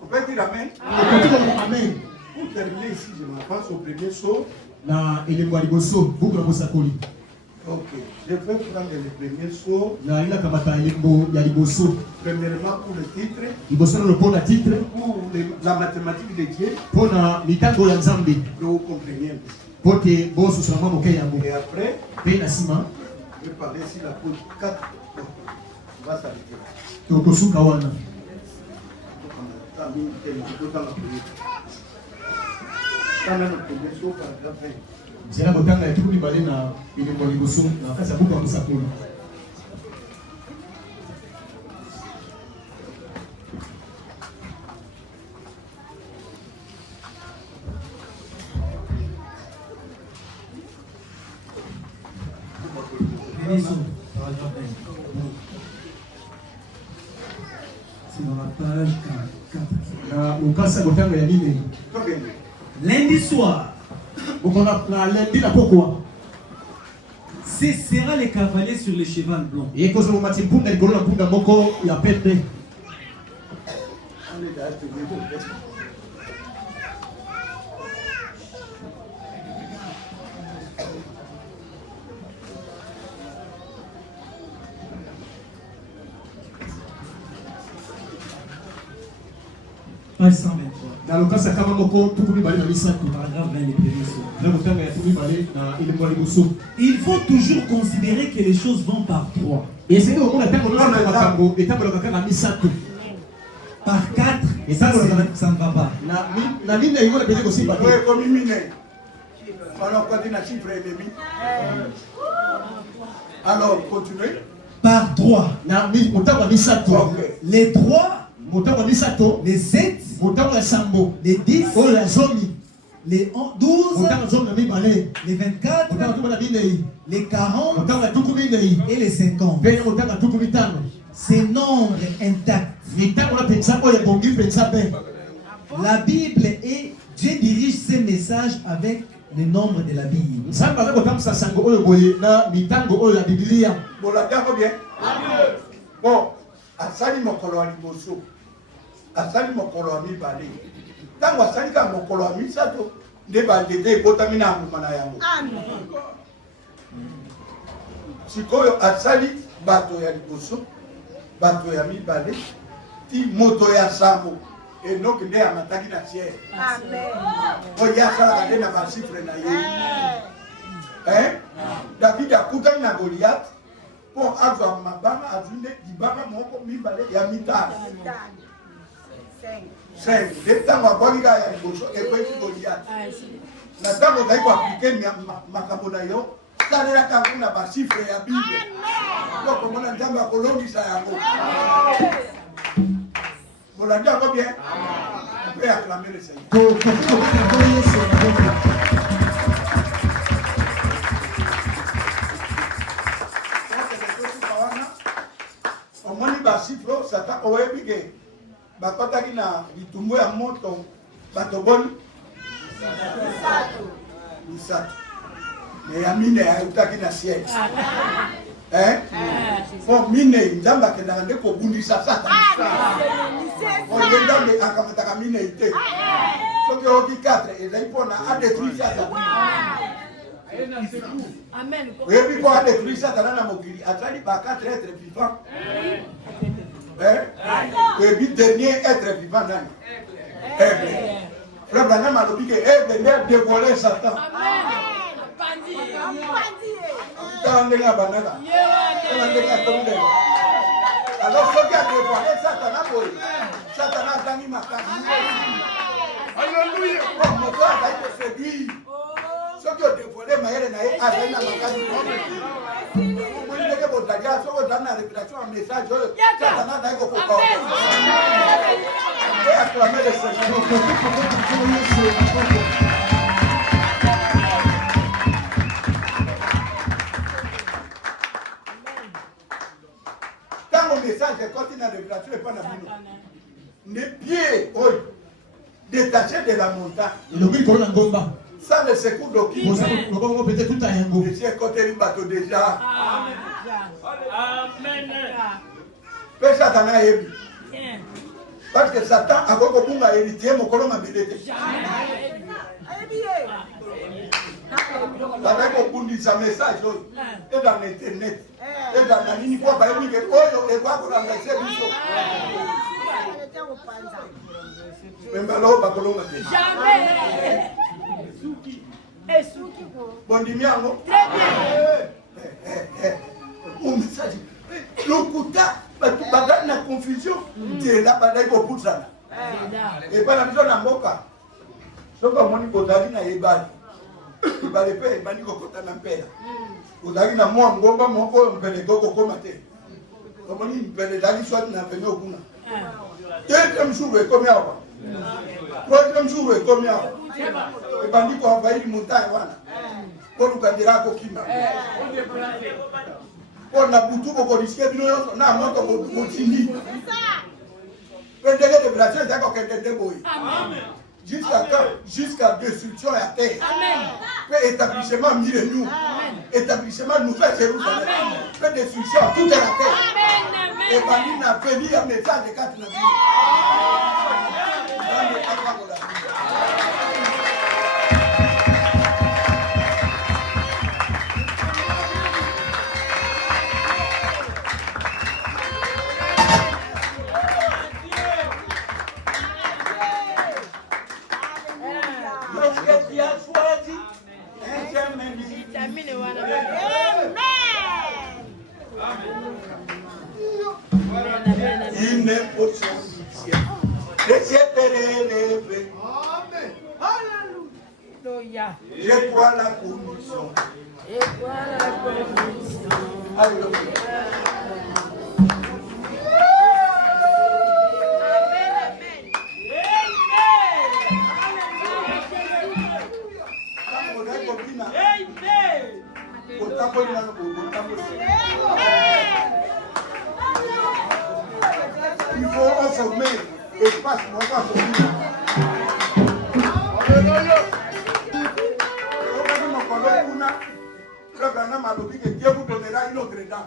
Vous pouvez dire amen? Amen. Pour terminer ici, je m'avance au premier saut. Ok, je vais prendre le premier saut. Premièrement pour le titre. Pour la mathématique de Dieu. Que vous compreniez un peu. Et après, je vais parler sur la pause 4. On va s'arrêter là. Zela botanga ya tukuli bale na bilembo liboso na kasa buku ya musakoli. C'est dans la page 4. Lundi soir, ce sera les cavaliers sur le cheval blanc. Page 123. Paragraphe 20, les premiers sauts. Il faut toujours considérer que les choses vont par trois. Par quatre, et ça ne va pas. Alors, continuez. Par trois. Les trois les 7, les 10, les 12, les 24, les 40 et les 50. Ces nombres intacts. La Bible et Dieu dirige ses messages avec le nombre de la Bible. Bon, asali mokolo aliboso, asali mokolo amibale. Tango asali ka mokolo amisato, nde bandete ekotami na nguma na yango. Sikoyo asali bato ya liboso, bato ya mibale, ti moto ya sambo. Enoki nde amataki na ciel. Amen. Oya sala kade na basifre na ye. David akutani na Goliath. Pour avoir ma bama azunde dibama moko mibale ya mitano. 5. Depuis ma bonga ya liboso ekweki Goliath. Na tango dai ko appliquer makambo na yo. Salela kangu na basifre ya Bible. Amen. Ko mona ndamba kolongisa yango. Vous l'avez encore bien? On peut acclamer le Seigneur. On m'a dit basifro, Satan aurait bigé. Bakotaki na bitumbu ya moto, batoboni. Misato. Mais ya mine ya utaki na ciel. Bon, mine nzamba kendanga ndeko bundisa Satan. On ndambe akamataka mine ite. Soki oki 4 ezali pona a détruire Satan. Amen. Oui, pour a détruire Satan na mokili, azali ba 4 êtres vivants. Et puis dernier être vivant nani? Frère Branham a dit que est dévoiler Satan. Alors, ce qui a dévoilé Satan a gagné ma carte. Alléluia. Mon frère a été séduit. Ce qui a dévoilé ma carte a gagné ma carte. Vous voyez que votre gars, si vous avez une réputation, un message, Satan a gagné votre carte. Et acclamer le Seigneur. Mon message est continue à révélation et pas la vie. Les pieds détachés de la montagne. Ça ne secours d'aucun. Je suis côté du bateau déjà. Amen. Mais Satan a élu. Parce que Satan a beaucoup héritier, mon colon m'a bénédicté. Avec beaucoup de sa message et dans l'internet et dans la ligne pour parler que oh et quoi pour remplacer biso. Même alors pas colon jamais. Souki. Et souki ko. Bon dimiango. Très bien. Mon message. Lokuta bato na confusion de la bataille ko putsana. Et pas la maison na mboka. Soko moni ko dali na yebali. Ibale pe ebani kokota na mpela. Uzali na mwa ngomba moko mpele goko koma te. Komoni mpele dali swati na pene okuna. Deuxième jour ekomi awa. Troisième jour ekomi awa. Ebani ko envahir montagne wana. Pour lukandira ko kima. Pour na butu ko risque bino yo na moto ko motindi. Pendele de bracer zako kende boy. Amen. Jusqu'à quand? Jusqu'à destruction à terre. Amen. Fait établissement milléniaux. Établissement Nouvelle Jérusalem. Fait destruction à toute la terre. Amen. Et Bani n'a fait lire un message de 4 navis. Il n'est pas possible. Alléluia. Je crois la condition. Alléluia. Il faut informer espace pour avoir Dieu vous donnera une autre dame.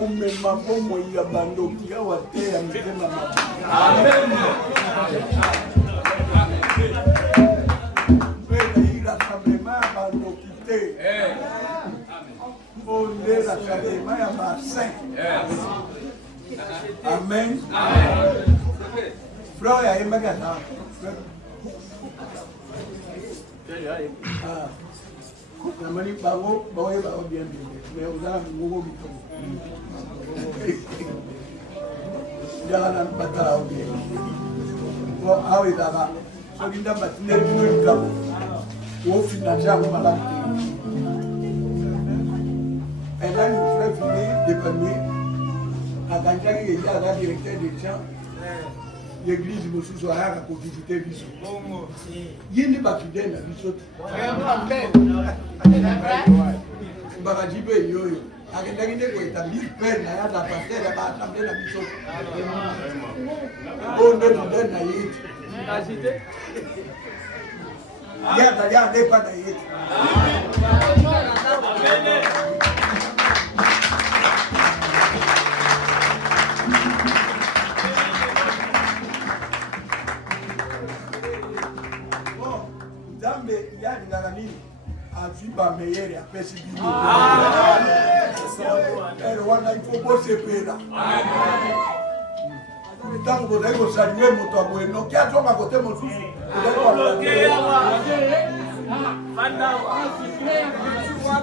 Umema bomo ya bandoki ya wate ya mtema mama. Amen. Ira kabema bandoki te. Onde la kabema ya masin. Amen. Frère ya emagana. Namani bango bawe ba bien mais uzana ngogo bito. Jangan batala bien. Ko awe daba. So ginda batiner bino ngabo. Wo financier ko malaki. Et là nous frère fini de premier à Ganjaki et à la directeur des gens. L'église mosusu ayaka ko visiter biso. Yindi bakide na biso. Bakajibe yoyo. Akenda kinde ko établir père na ya da pasteur ba assemblée na biso. Onde de na yiti. Agité. Ya da ya de pa na yiti. Il y a des amis qui sont meilleurs à faire ce qu'il faut. Il faut bosser pour tant que vous avez salué mon taboué, non, qui a toujours à côté mon souffle.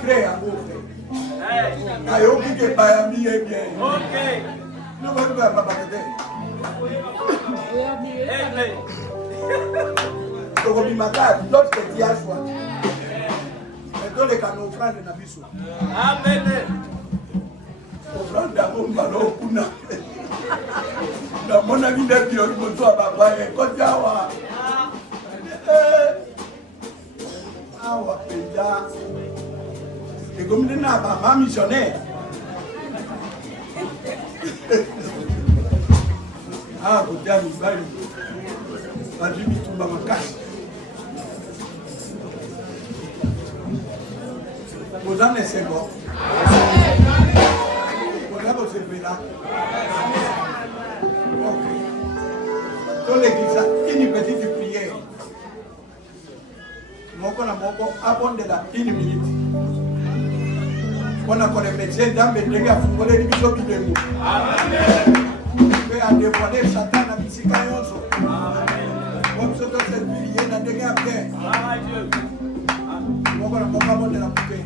Crée un beau frère. Ayo qui est pas ami et bien. Nous ne pouvons pas donc il m'a dit d'autres que tu as choisi. Et donc les canaux offrande na biso. Amen. Offrande à mon ballon kuna. Na mon ami de Dieu mon toi papa et quand tu as peja. Et comme dit na maman missionnaire. Ah, vous avez mis bail. Vas-y, tu vas me casser. Vous en êtes bon. Vous avez vos là. Ok. Dans l'église, une petite prière. Moko na moko, abonde la 1 minute. On a connu médecin dans mes dégâts, vous voulez les bisous qui démon. Amen. Fais à dévoiler Satan à Bissikayoso. Comme ce que c'est prié dans des gars bien. Moko na moko abonde la poupée.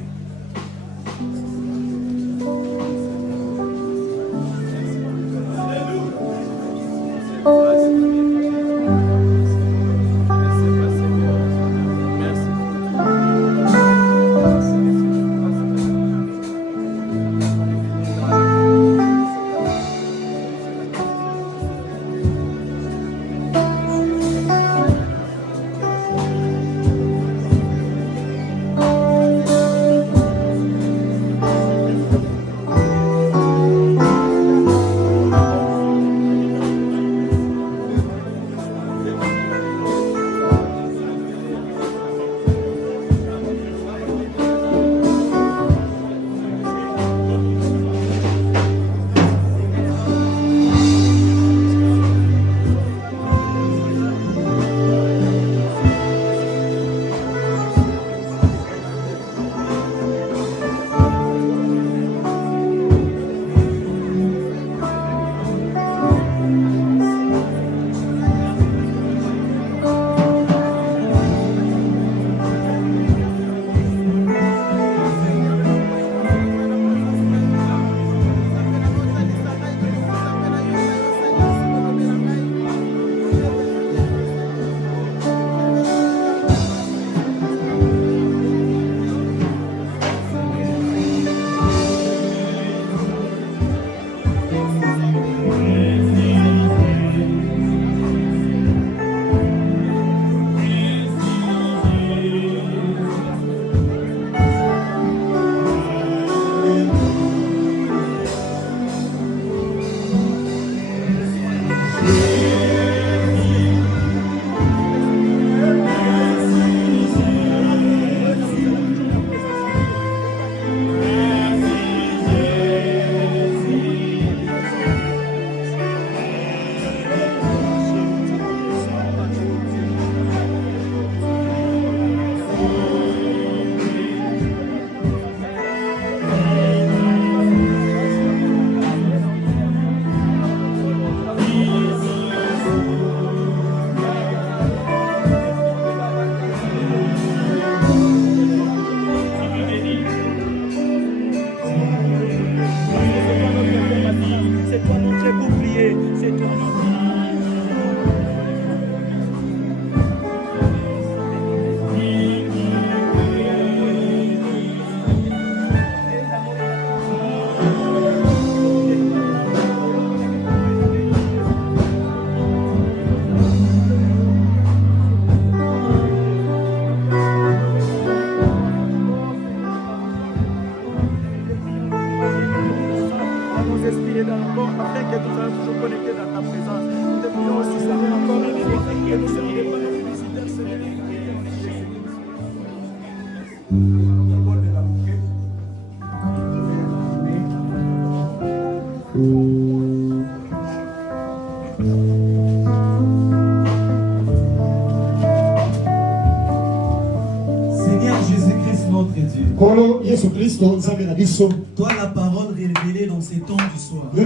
Toi, la parole révélée dans ces temps du soir. Nous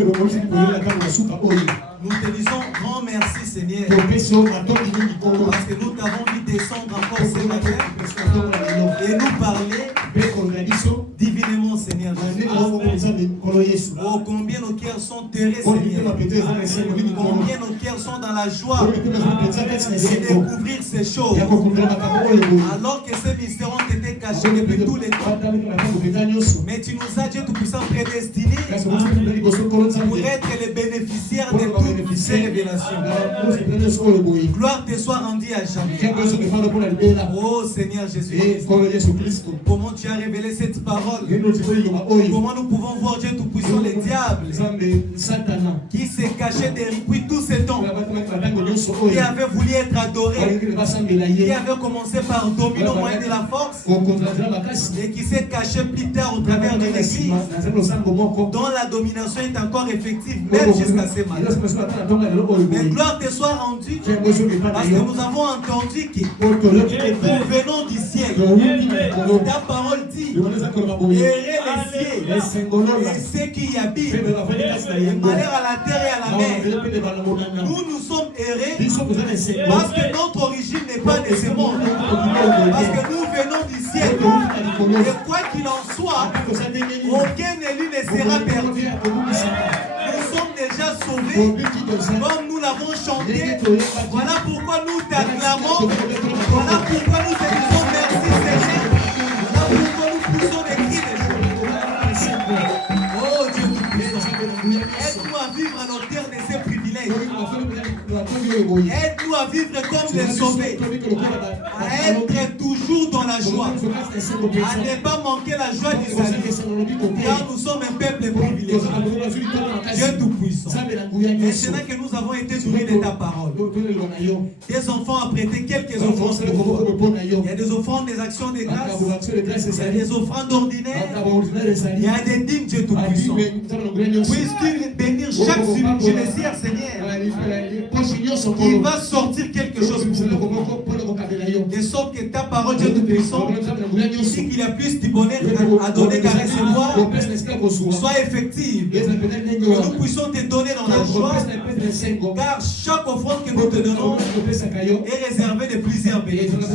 te disons grand merci, Seigneur, parce que nous t'avons vu descendre encore ce matin et nous parler divinement, Seigneur. Oh, combien nos cœurs sont terrés, Seigneur. Combien nos cœurs sont dans la joie de découvrir ces choses. Alors que ces mystères ont été cachés depuis tous les temps. Mais tu nous as, Dieu Tout-Puissant, prédestinés pour être les bénéficiaires de toutes ces révélations. Gloire te soit rendue à jamais. Oh Seigneur Jésus-Christ, comment tu as révélé cette parole. Comment nous pouvons voir Dieu Tout-Puissant, le diable qui s'est caché depuis tous ces temps, qui avait voulu être adoré, qui avait commencé par dominer au moyen de la force et qui s'est caché plus tard au travers de l'église, dont la domination est encore effective même jusqu'à ce matin. Mais gloire te soit rendue parce que nous avons entendu que nous venons du ciel. Ta parole dit errer les cieux et ceux qui y habitent, et malheur à la terre et à la mer. Nous sommes errés parce que notre origine n'est pas de ce monde, parce que nous venons du ciel. Et quoi qu'il en soit, aucun élu ne sera perdu. Nous sommes déjà sauvés, comme nous l'avons chanté. Voilà pourquoi nous t'acclamons. Voilà pourquoi nous te disons merci, Seigneur. Voilà pourquoi nous poussons des cris de joie. Oh Dieu, aide-nous à vivre à l'auteur de ces privilèges. Aide-nous à vivre comme les sauvés, à être toujours dans la joie, à ne pas manquer la joie du salut, car nous sommes un peuple privilégié. Dieu Tout-Puissant, maintenant que nous avons été nourris de ta parole, tes enfants ont prêté quelques offrandes. Il y a des offrandes, des actions de grâce, il y a des offrandes ordinaires, il y a des dîmes, Dieu Tout-Puissant. Puisses-tu bénir chaque génésiaire, Seigneur, il va sortir quelque chose pour nous. De sorte que ta parole, Dieu Tout-Puissant, ici qu'il y a plus du bonheur à donner qu'à recevoir, soit effective. Que nous puissions te donner dans la joie, car chaque offrande que nous te donnons est réservée de plusieurs bénéfices.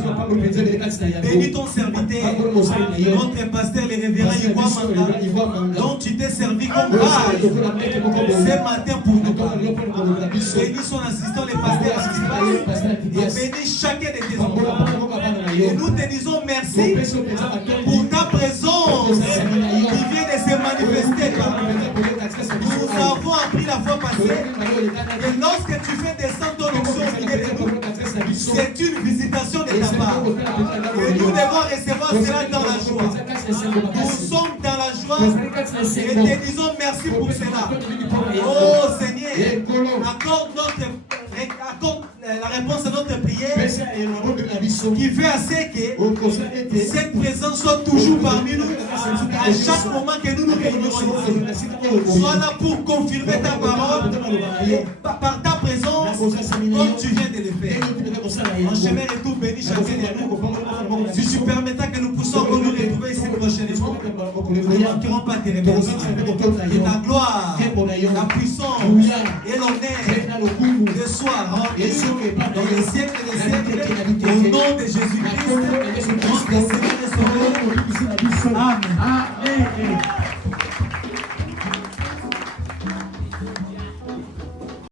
Bénis ton serviteur, notre pasteur, le révérend Igwa Manga, dont tu t'es servi comme base ce matin pour nous. Bénis son assistant, le pasteur assistant, et bénis chacun de tes enfants. Et nous te disons merci pour ta présence qui vient de se manifester. Nous avons appris la fois passée que lorsque tu fais descendre ton onction au milieu de nous, c'est une visitation de ta part. Et nous devons recevoir cela dans la joie. Nous sommes dans la joie et te disons merci pour cela. Oh Seigneur, accorde la réponse à notre prière qui fait assez que cette présence soit toujours parmi nous à chaque moment que nous nous réunirons ici. Sois là pour confirmer ta parole et par ta présence comme tu viens de le faire. En chemin et tout béni chacun de nous. Si tu permettras que nous puissions nous retrouver ici prochainement, nous ne manquerons pas tes remerciements. Et ta gloire, la puissance et l'honneur de soi dans les siècles et des siècles, au nom de Jésus-Christ.